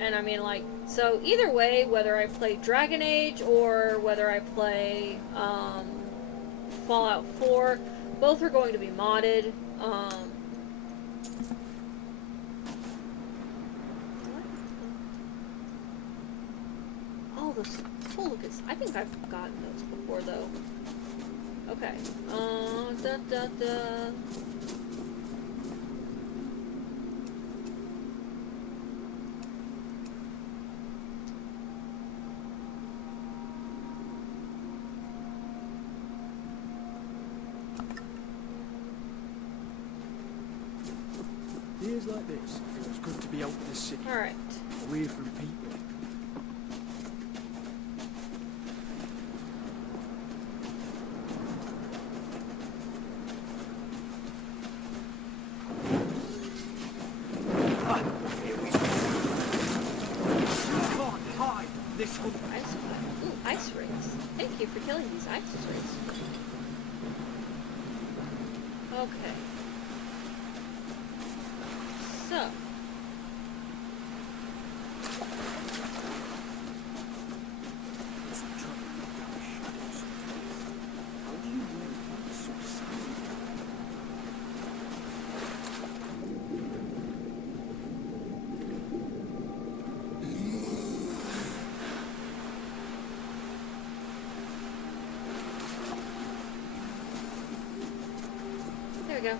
And I mean, like, so either way, whether I play Dragon Age or whether I play Fallout 4, both are going to be modded. Oh, those toolkits. I think I've gotten those before, though. Okay. Years like this, it feels good to be out in the city. Alright. Away from people. Ice rings. Thank you for killing these ice rings. Okay. So. go.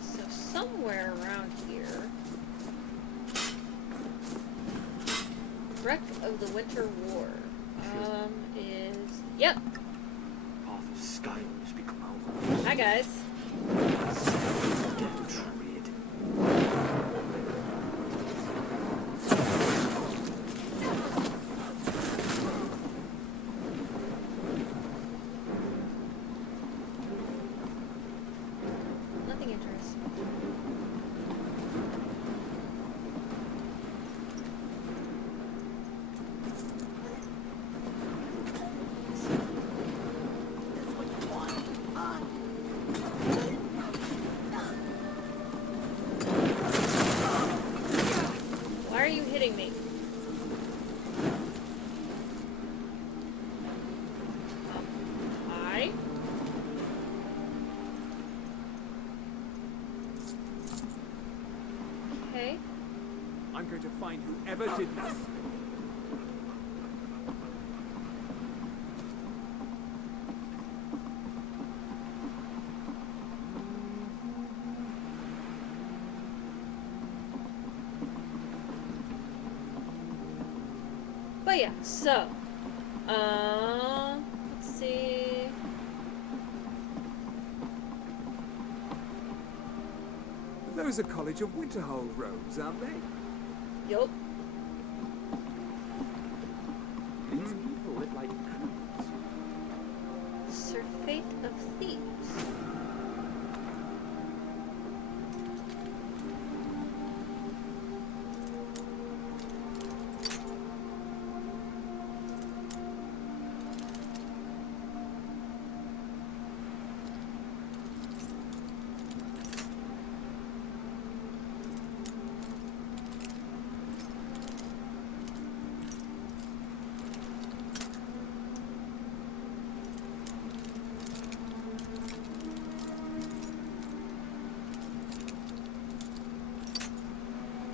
So somewhere around here, wreck of the Winter War. Is yep. Path of Skyrim has become out. Hi guys. Get trade. Nothing interesting. Why are you hitting me? Hi. Okay. I'm going to find whoever did this. But yeah, so, let's see. Those are College of Winterhold robes, aren't they? Yup. These people live like animals. Surfeit of Thieves.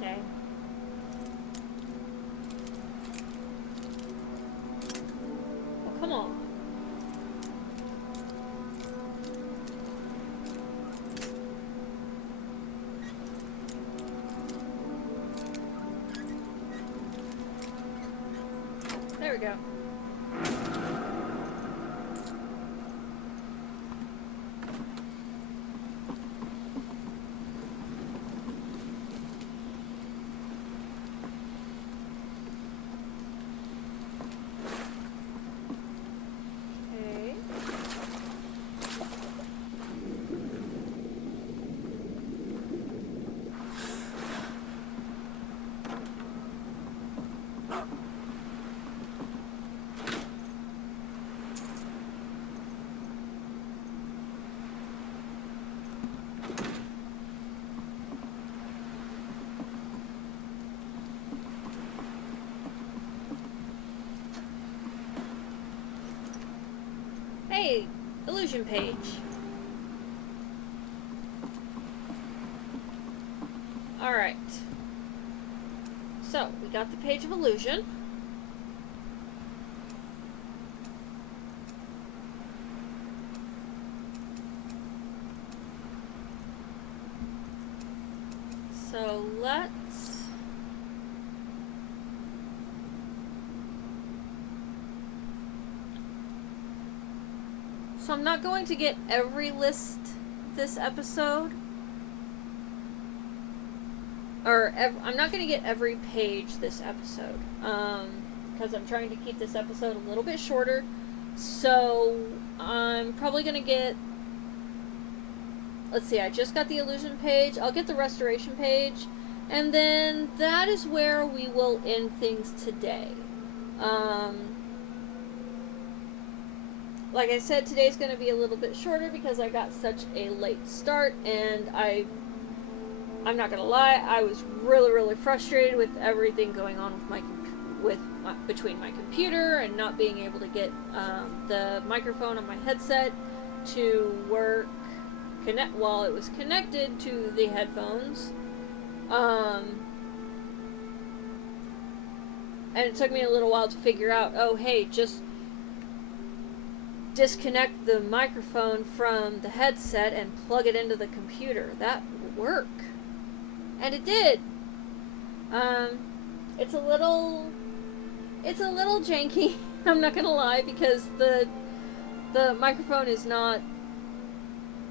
Okay. Well, come on. There we go. Okay. Hey, illusion page. Alright. So, we got the page of illusion. So, let's... So I'm not going to get every list this episode. Or, I'm not going to get every page this episode. Because I'm trying to keep this episode a little bit shorter. So, I'm probably going to get... Let's see, I just got the illusion page. I'll get the restoration page. And then that is where we will end things today. Like I said, today's going to be a little bit shorter because I got such a late start, and I'm not going to lie, I was really frustrated with everything going on with between my computer and not being able to get the microphone on my headset to work while it was connected to the headphones. And it took me a little while to figure out, oh hey, just disconnect the microphone from the headset and plug it into the computer. That would work. And it did. It's a little janky, I'm not gonna lie, because the microphone is not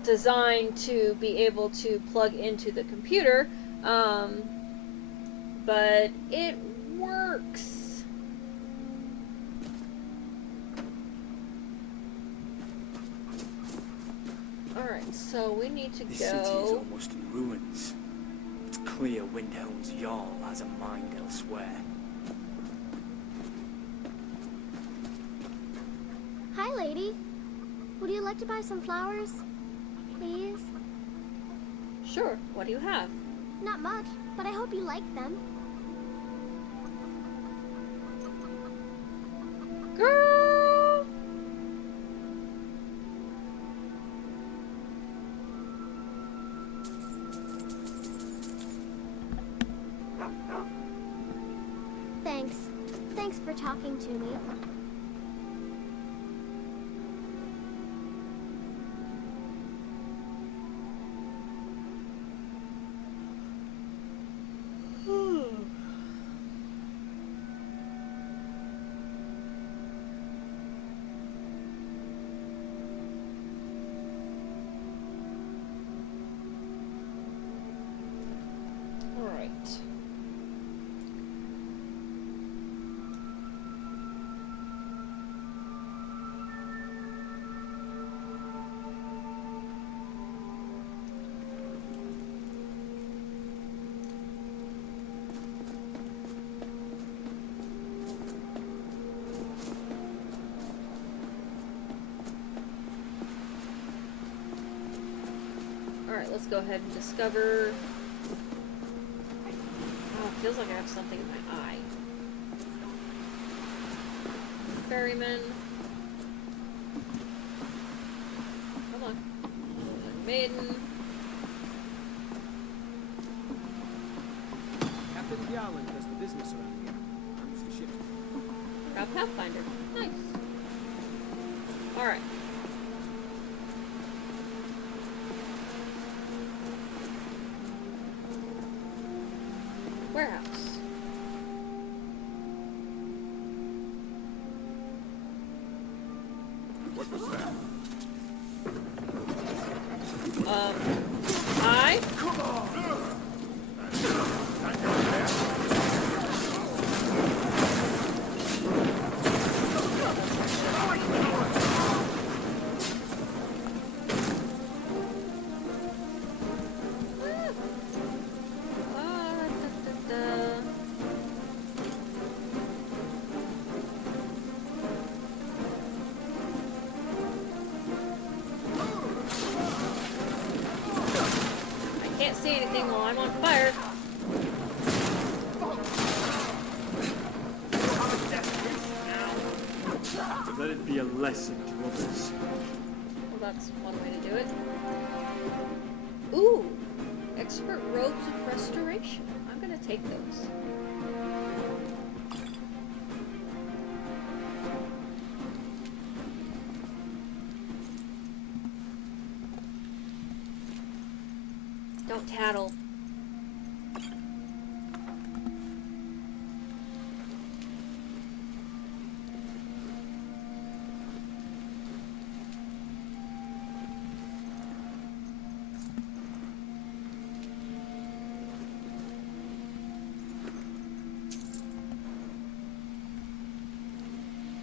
designed to be able to plug into the computer, but it works. Alright, so we need to This go... city is almost in ruins. It's clear Windhelm's Jarl has a mind elsewhere. Hi, lady. Would you like to buy some flowers? Please? Sure, what do you have? Not much, but I hope you like them. Girl! Thanks. Thanks for talking to me. Alright. Alright, let's go ahead and discover... Oh, it feels like I have something in my eye. Ferryman. Come on. Maiden. Captain Yarlin does the business around here. I'm just a ship's. Got Pathfinder. Nice. Alright. Warehouse. What was that? Hi? Can't see anything while I'm on fire. Let it be a lesson to others. Well, that's one way to do it. Ooh! Expert robes of restoration. I'm gonna take those. Don't tattle.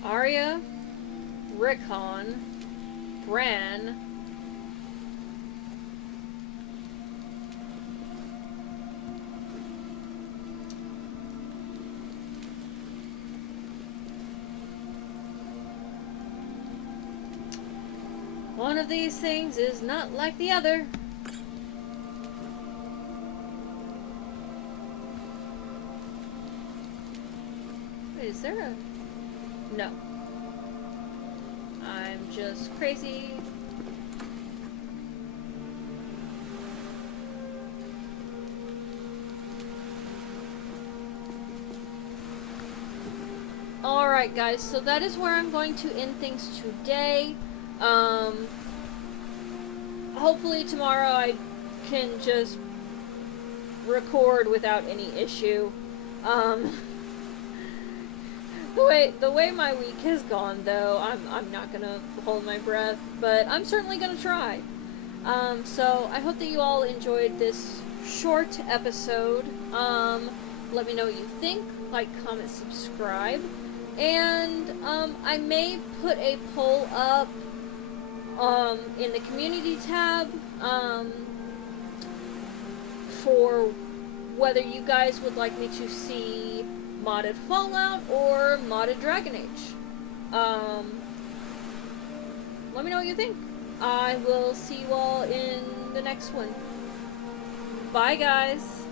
Arya, Rickon, Bran, one of these things is not like the other. Wait, is there a... No. I'm just crazy. Alright guys, so that is where I'm going to end things today. Hopefully tomorrow I can just record without any issue. The way my week has gone, though, I'm not gonna hold my breath, but I'm certainly gonna try. So I hope that you all enjoyed this short episode. Let me know what you think. Like, comment, subscribe. And I may put a poll up in the community tab for whether you guys would like me to see modded Fallout or modded Dragon Age. Let me know what you think. I will see you all in the next one. Bye, guys.